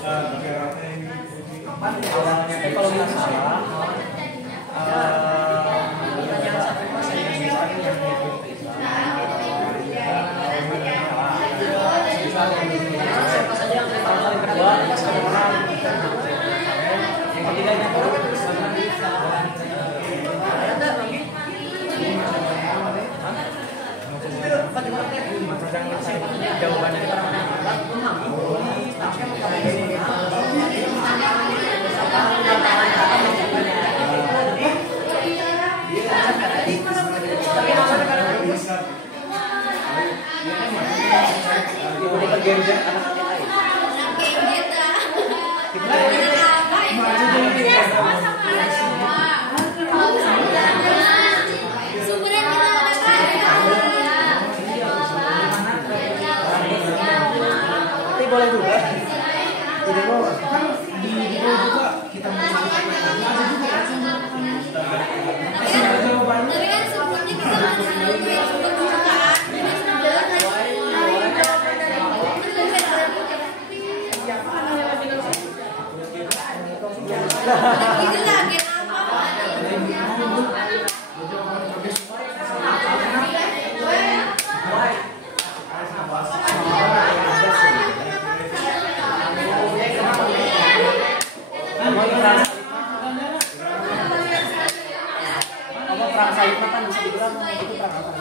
Awalnya itu kalau nggak salah siapa saja yang paling kedua satu orang yang ketiganya jawabannya boleh juga. Jadi mau di juga kita tapi kan sebelumnya kita perang salib kan bisa dibilang itu perang apa?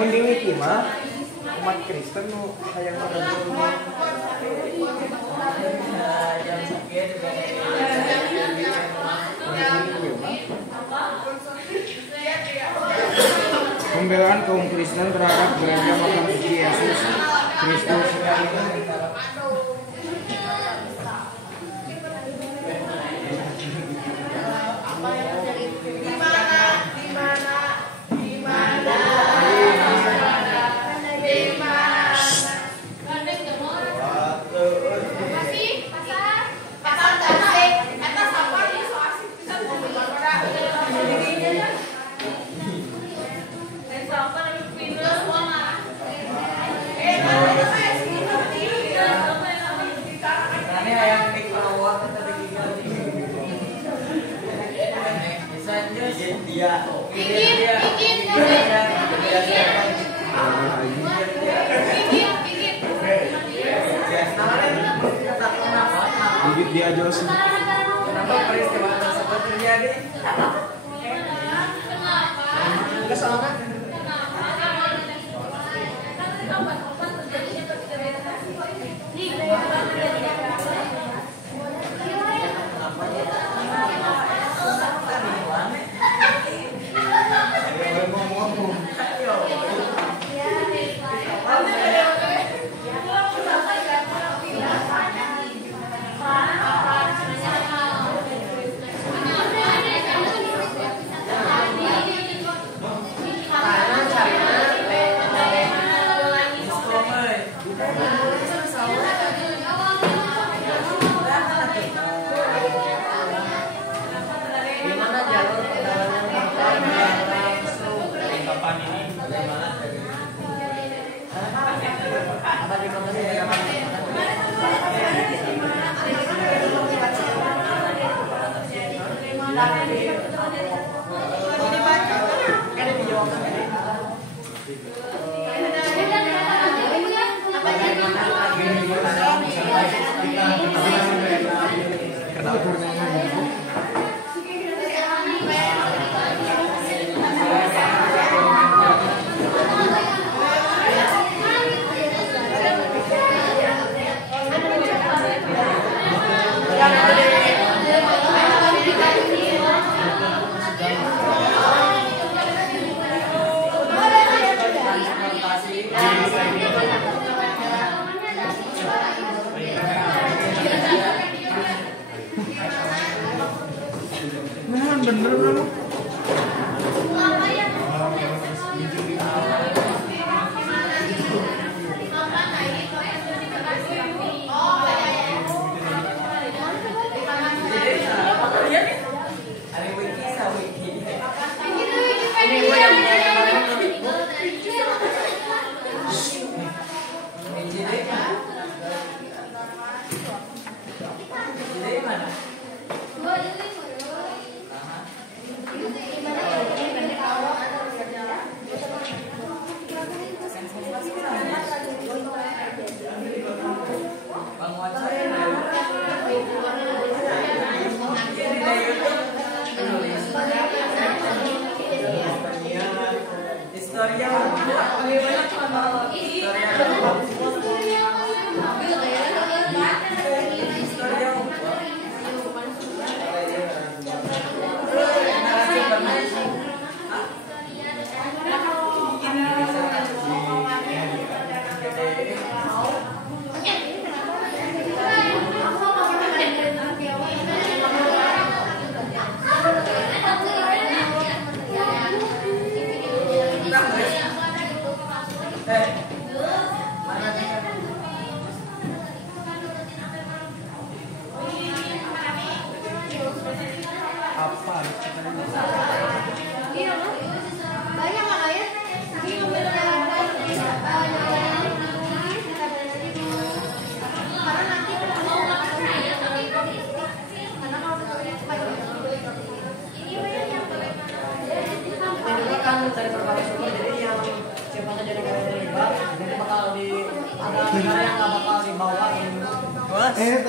Mending iki mah umat Kristen nu hayang pembelaan kaum Kristen terhadap gereja makam suci Yesus Kristus. Dia Jos. Kenapa peristiwa tersebut terjadi? Kesalahan. Nah, bener kamu.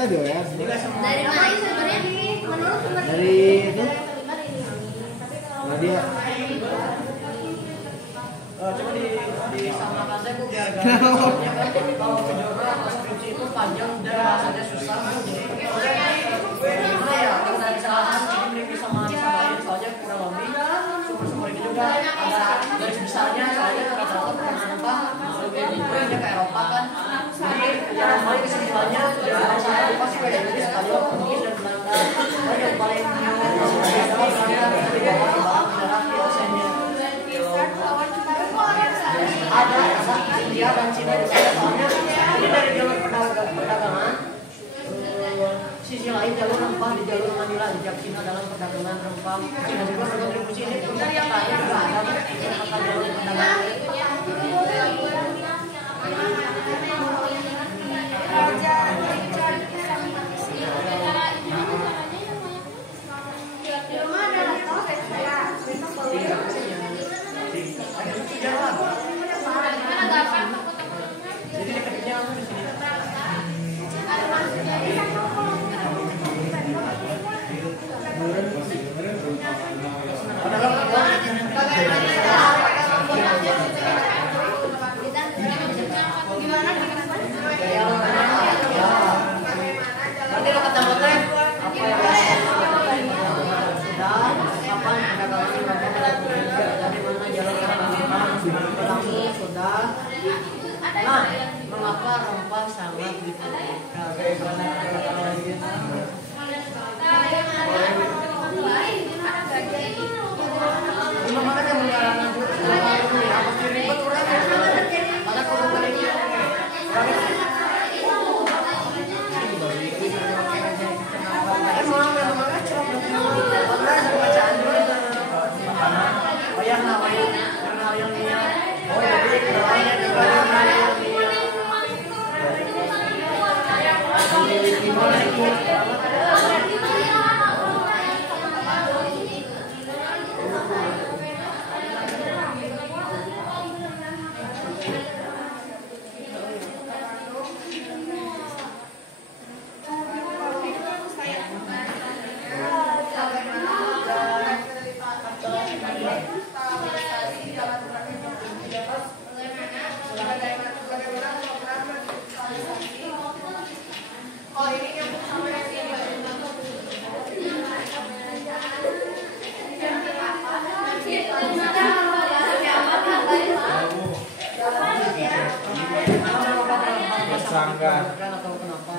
Tadi ya. Dari mana itu sebenarnya? Menurut sumber Dari itu. Nadia. Coba disamakan saya Bu biar gampangnya kan kalau kejuaraan atau skripsi itu panjang dan bahasanya susah jadi gimana ya kalau dari kesalahan ini bisa disamain soalnya kurang lebih sumber-sumber itu juga ada garis besarnya soalnya rata-rata pernah lebih ke Eropa kan jadi yang paling kesimpulannya bahasa Eropa sih beda jadi Spanyol, Portugis dan Belanda yang paling ada India dan Cina di sana soalnya ini dari jalur perdagangan sisi lain jalur rempah di jalur Manila jejak Cina dalam perdagangan rempah Cina juga berkontribusi ini untuk yang lain juga ada maka jalur perdagangan Raja Richard Samantisi. Di rumah ada laptop ya. Besok boleh. jadi dekatnya di sini nanti lo ketemu teh apa yang dan kapan perdagangan dari mana jalan pelangi sudah nah mengapa rempah sangat diperlukan makanya mengarahkan apa sih ribet orang pada korban ini bacaan dulu wayang hal yang sanggar. atau kenapa?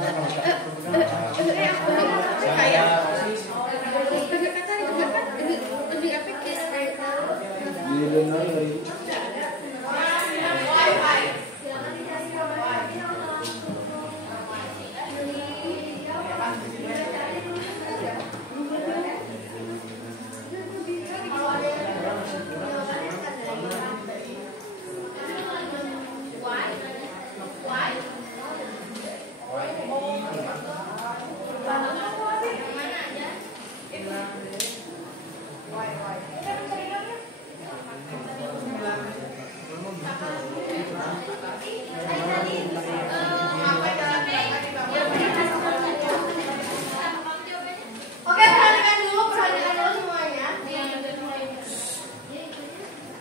Oke, perhatikan dulu semuanya.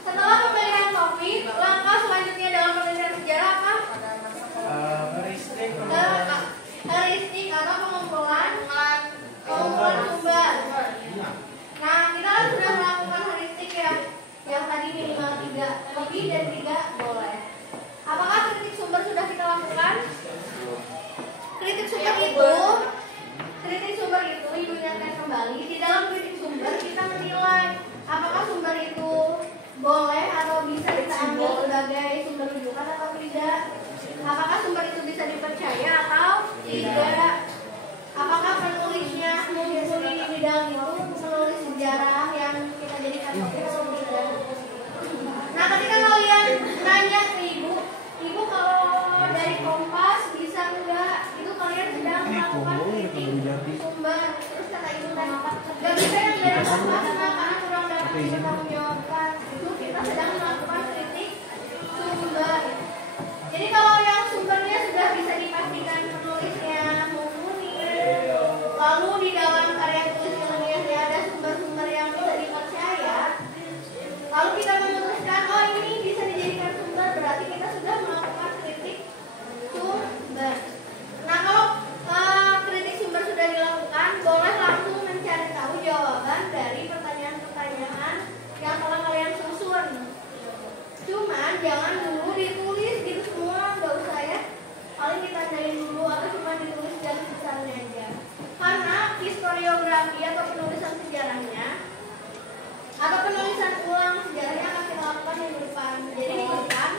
Setelah pemilihan topik, langkah selanjutnya dalam penelitian sejarah apa? Heuristik atau pengumpulan sumber. Nah, kita kan sudah melakukan heuristik ya, yang tadi minimal 3, lebih dari 3 boleh. Apakah kritik sumber sudah kita lakukan? Kritik sumber itu diingatkan kembali. Di dalam kritik sumber kita menilai apakah sumber itu boleh atau bisa kita ambil sebagai sumber rujukan atau tidak. Apakah sumber itu bisa dipercaya atau tidak. Apakah penulisnya menghubungi di dalam itu penulis sejarah yang kita jadikan topik atau tidak. Nah, ketika kalian nanya ke ibu kalau dari Kompas bisa enggak, itu kalian sedang melakukan kritik sumber. Terus kata ibu nggak bisa yang dari Kompas karena kurang dapat dipertanggungjawabkan. Itu kita sedang melakukan kritik sumber. Jadi kalau yang sumbernya sudah bisa dipastikan penulisnya mumpuni, lalu di dalam karya tulis ilmiahnya ada sumber-sumber yang bisa dipercaya, lalu kita memutuskan oh ini bisa dijadikan sumber, berarti kita sudah melakukan kritik sumber. Nah, kalau kritik sumber sudah dilakukan, boleh langsung mencari tahu jawaban dari pertanyaan-pertanyaan yang telah kalian susun. Cuman jangan dulu ditulis gitu semua, nggak usah ya. Paling ditandain dulu atau cuma ditulis garis besarnya aja. Karena historiografi atau penulisan sejarahnya atau penulisan ulang sejarahnya akan kita lakukan yang depan. Jadi di depan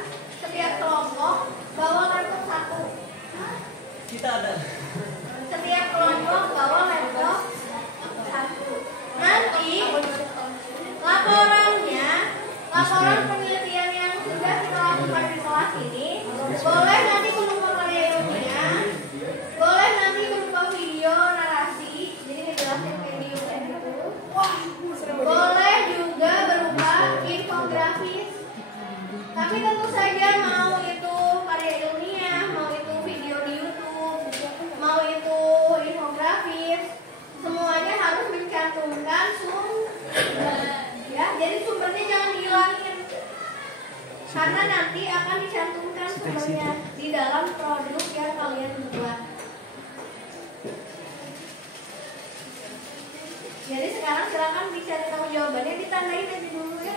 setiap kelompok bawa laptop 1. Kita ada. Setiap kelompok bawa laptop 1. Nanti laporan penelitian yang sudah kita lakukan di kelas ini boleh nanti berupa karya ilmiah, boleh nanti berupa video narasi, jadi ngejelasin video kayak gitu. Boleh juga berupa infografis. Tapi tentu saja mau itu karya ilmiah, mau itu video di YouTube, mau itu infografis, semuanya harus mencantumkan sumber. Ya, jadi sumbernya jangan dihilangin. Karena nanti akan dicantumkan sumbernya di dalam produk yang kalian buat. Jadi sekarang silakan dicari tahu jawabannya, ditandain aja dulu ya.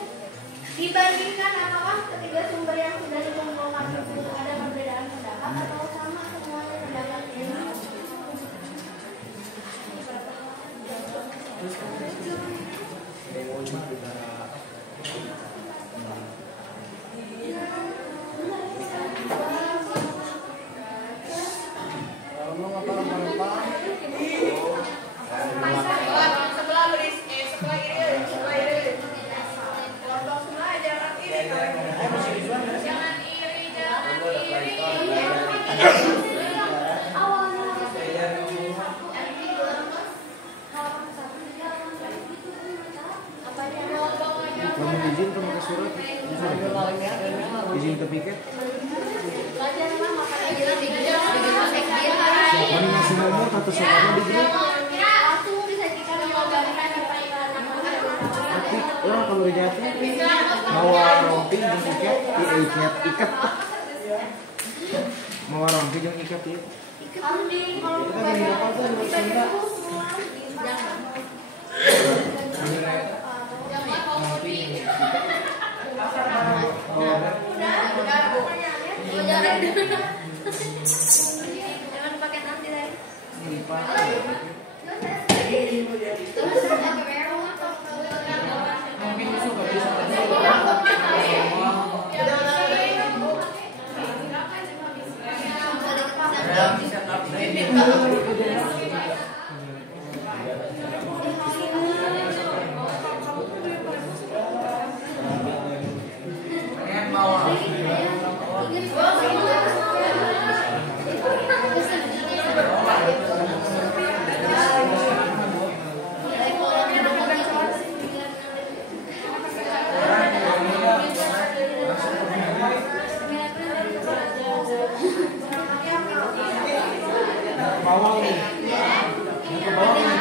Dibandingkan apakah ketiga sumber yang sudah dikumpulkan itu ada perbedaan pendapat atau sama semuanya pendapatnya. Kamu izin ke pakai surat bisa izin ke piket. Siapa nih ngasih nomor atau siapa di grup? Tapi orang kalau udah jatuh bawa rompi dan ikat, ikat. Bawa rompi dan ikat ya. Kita lagi apa tuh di Sunda? Udah. bawah nih. Yang ke bawah nih.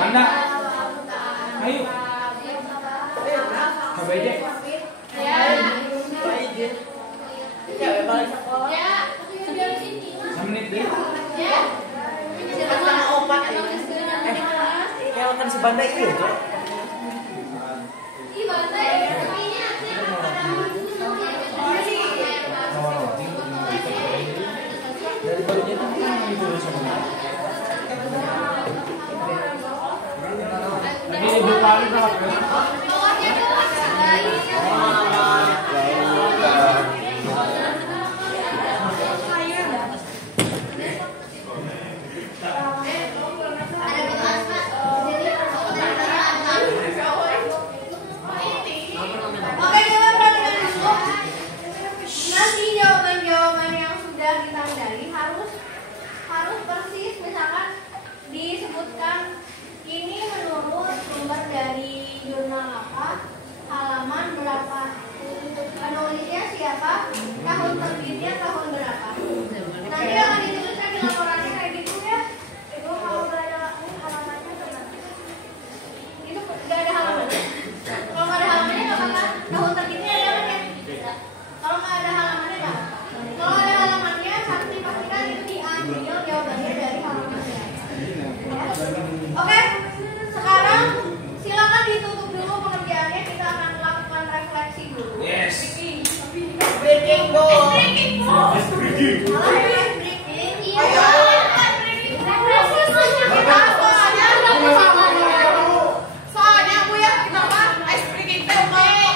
Banda, ayo, KBJ. Semenit deh. Kayak kan si Banda itu ya, Cok. Dari barunya itu gitu Ini ibu kali berapa? Oke, coba perhatikan dulu. Nanti jawaban-jawaban yang sudah ditandai harus persis. Misalkan disebutkan ini menurut sumber dari jurnal apa, halaman berapa, penulisnya siapa, tahun terbitnya tahun berapa. Nanti akan dituliskan di laporannya kayak gitu ya. Itu kalau nggak ada halamannya gimana? Itu nggak ada halamannya. Kalau nggak ada halamannya nggak apa-apa. Tahun terbitnya ada kan ya? Kalau nggak ada halamannya nggak. Kalau ada halamannya harus dipastikan itu diambil jawabannya dari halamannya. Oke, sekarang silakan ditutup dulu pengerjaannya. Kita akan melakukan refleksi dulu. Yes. Breaking ball. Breaking ball. Breaking. Iya. Soalnya aku ya kita mah ice breaking teh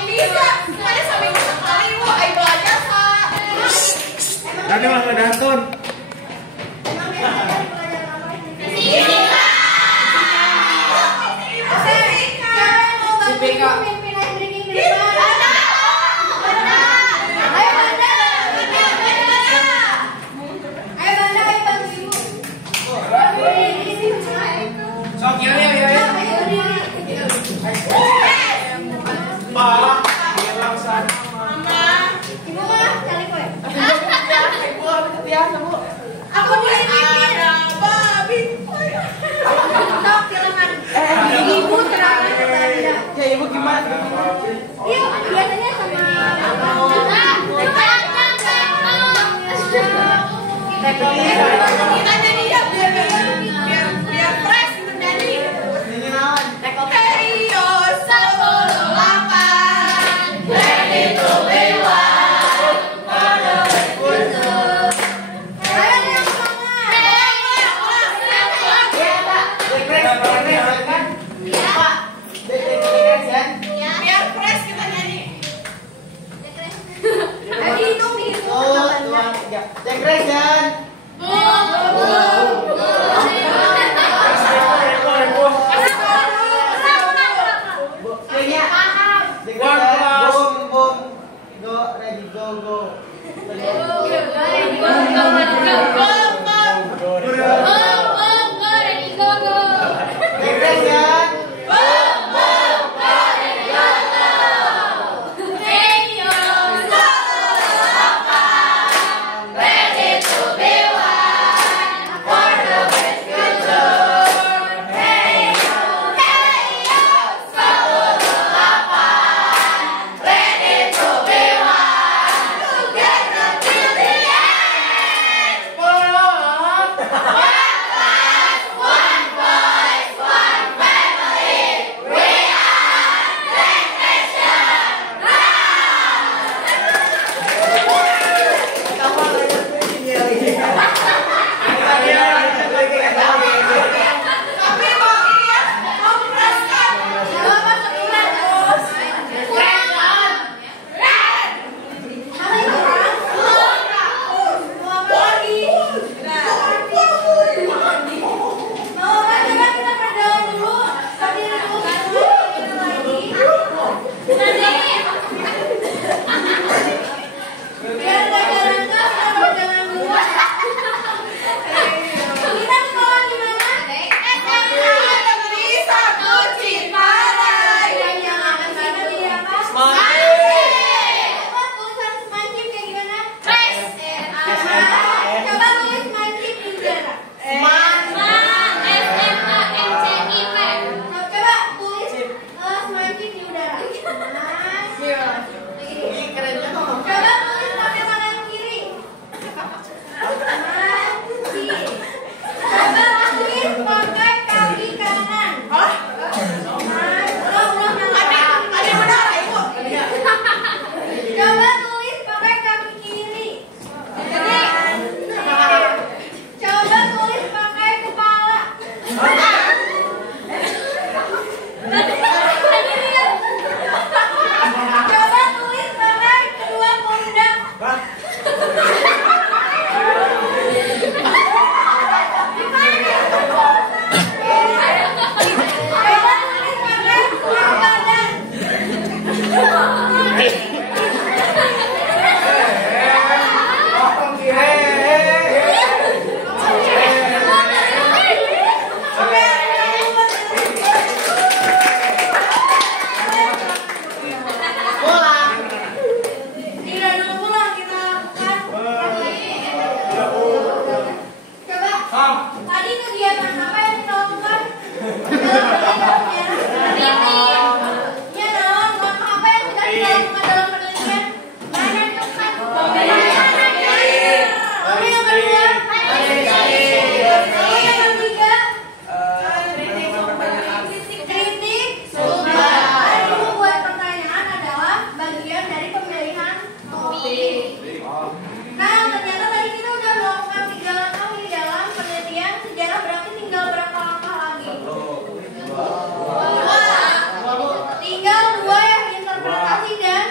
bisa. Semuanya sampai sekali bu, ayo belajar Kak. Tadi Mas Danton. Emang biasanya pelajaran apa? Fisika. Pimpin ice breaking di depan. Ayo Banda. Ayo Banda, ayo bantu ibu. Sok ya. Ayo diri. Bah, hilang sana. Ibu mah cari kue. Ibu, ya, Nah, ternyata tadi kita udah melakukan 3 langkah di dalam penelitian sejarah, berarti tinggal berapa langkah lagi? 2. Tinggal 2 yang interpretasi dan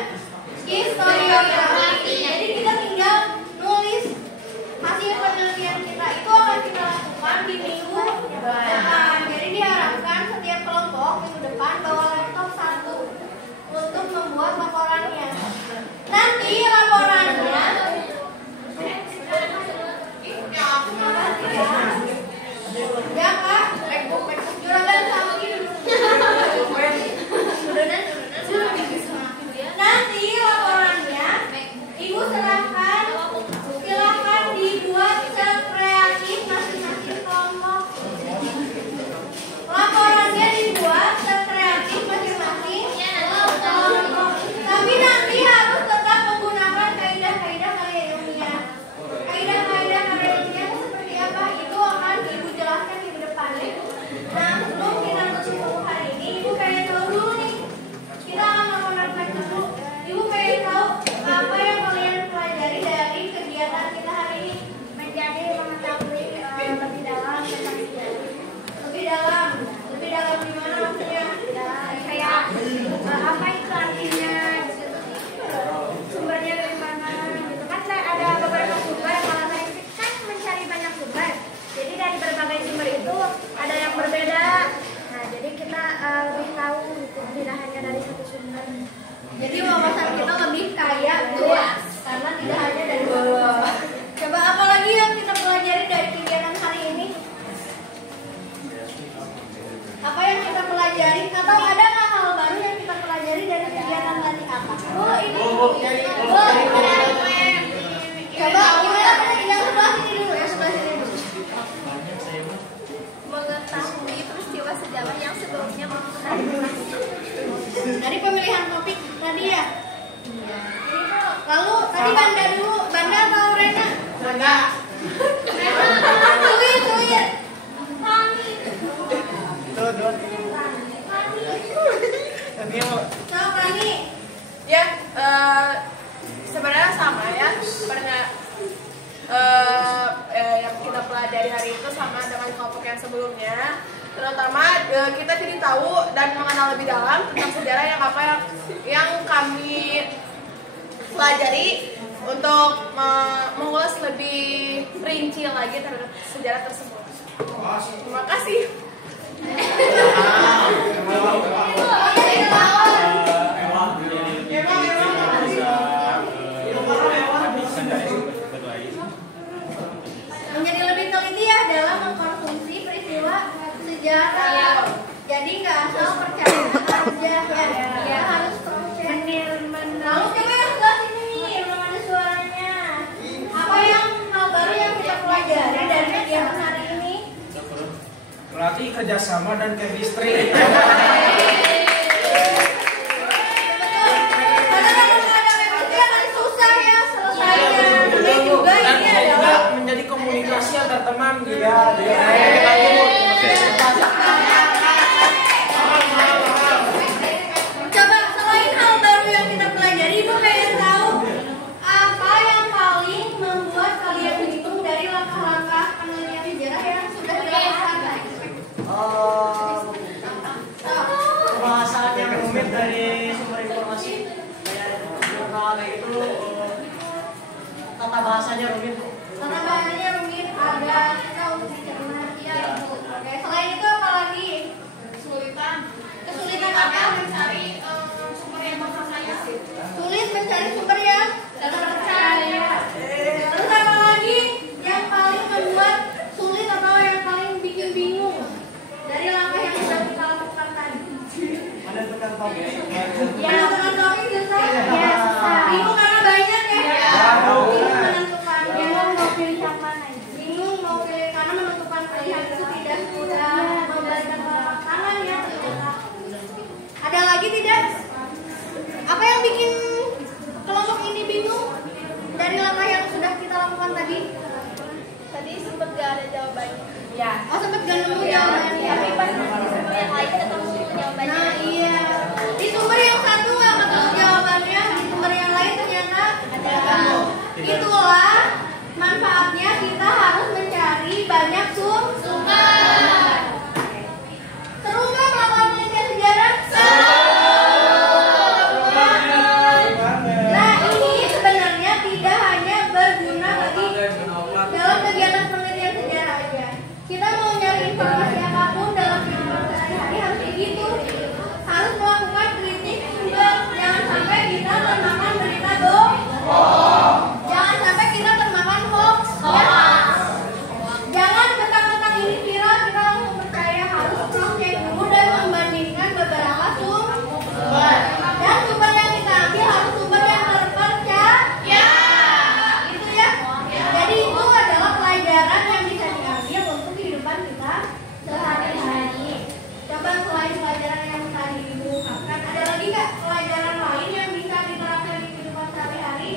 historiografi. Jadi kita tinggal nulis hasil penelitian kita. Itu akan kita lakukan di minggu depan. Jadi diharapkan setiap kelompok minggu depan bawa laptop 1 untuk membuat laporannya. Nanti laporannya ya Kak, juragan sama gitu. Nanti laporannya Ibu serahkan, silakan dibuat sekreatif masing-masing kelompok. Laporannya dibuat sekreatif masing-masing kelompok. Tapi nanti harus tetap menggunakan kaidah-kaidah karya ilmiah. Kaidah-kaidah karya ilmiah itu seperti apa? Itu akan Ibu jelaskan minggu depan. Nah, sebelum kita tutup hari ini, Ibu pengen tahu dulu nih. Kita akan melakukan refleksi dulu. Ibu pengen tahu apa yang kalian pelajari dari kegiatan kita hari ini? Menjadi mengetahui lebih dalam tentang sejarah. Lebih dalam di mana maksudnya? Kayak apa itu artinya, sumbernya dari mana gitu kan. Saya ada beberapa sumber, kalau saya kan mencari banyak sumber, jadi dari berbagai sumber itu ada yang berbeda. Nah jadi kita lebih tahu gitu, tidak hanya dari satu sumber. Jadi wawasan kita lebih kaya, luas, karena tidak hanya dari bawah. Coba apa lagi yang kita pelajari dari kegiatan hari ini? Apa yang kita pelajari? Atau ada nggak hal baru yang kita pelajari dari kegiatan tadi apa? Oh ini. Coba kita yang sebelah sini dulu, yang sebelah sini dulu. Mengetahui peristiwa sejarah yang sebelumnya Dari pemilihan topik tadi ya. Lalu tadi Banda dulu, Banda atau Rena? Banda. Tuir. So, Rani. Ya, sebenarnya sama ya. Yang kita pelajari hari itu sama dengan kelompok yang sebelumnya. Terutama kita jadi tahu dan mengenal lebih dalam tentang sejarah yang kami pelajari untuk mengulas lebih rinci lagi terhadap sejarah tersebut. Terima kasih. Menjadi lebih teliti ya dalam mengkonsumsi peristiwa sejarah. Jadi nggak asal percaya aja ya, harus proses. Lalu coba yang sebelah sini nih, belum ada suaranya. Apa yang hal baru yang kita pelajari dari kegiatan hari ini? Berarti kerjasama dan chemistry. Menjadi komunikasi antar teman gitu. Coba selain hal baru yang kita pelajari, Ibu pengen tahu apa yang paling membuat kalian bingung dari langkah-langkah penelitian sejarah yang sudah dilakukan? Pembahasan yang rumit dari sumber informasi kayak jurnal kayak gitu, tata bahasanya rumit. Karena bahasanya rumit, ada kita untuk dicerna. Iya, Ibu. Oke, selain itu apa lagi? Kesulitan apa? mencari sumber yang mempercaya. Sulit mencari sumber yang terpercaya. Terus apa lagi yang paling membuat sulit atau yang paling bikin bingung dari langkah yang sudah kita lakukan tadi? Ada tekan topik. Ya, menentukan susah. Ya, susah. Bingung karena banyak ya. Bingung menentukan. Bingung mau pilih yang mana? Bingung mau pilih karena menentukan pilihan itu tidak mudah, memberikan telapak tangan ya. Ada lagi tidak? Apa yang bikin kelompok ini bingung dari langkah yang sudah kita lakukan tadi? Tadi sempat gak ada jawabannya. Ya. Oh, sempat gak nemu jawabannya. Tapi pas di sumber yang lain ketemu jawabannya. Nah, iya. Di sumber yang satu nggak ketemu jawabannya, di sumber yang lain ternyata ada Itulah manfaatnya kita harus mencari banyak sumber. Seru nggak melakukan penelitian sejarah? Nah, ini sebenarnya tidak hanya berguna bagi dalam kegiatan penelitian sejarah aja. Kita mau nyari informasi apapun dalam kehidupan sehari-hari harus begitu. Harus melakukan kritik sumber. Jangan sampai kita termakan berita bohong. Jangan sampai kita termakan hoax. Jangan mentang-mentang ini viral kita langsung percaya. Harus cross-check dulu dan membandingkan beberapa sumber. Dan sumber yang kita ambil harus sumber yang terpercaya. Itu ya. Jadi itu adalah pelajaran yang bisa diambil untuk kehidupan kita sehari-hari. Coba selain pelajaran yang tadi Ibu ungkapkan, ada lagi nggak pelajaran lain yang bisa diterapkan di kehidupan sehari-hari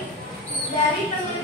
dari penelitian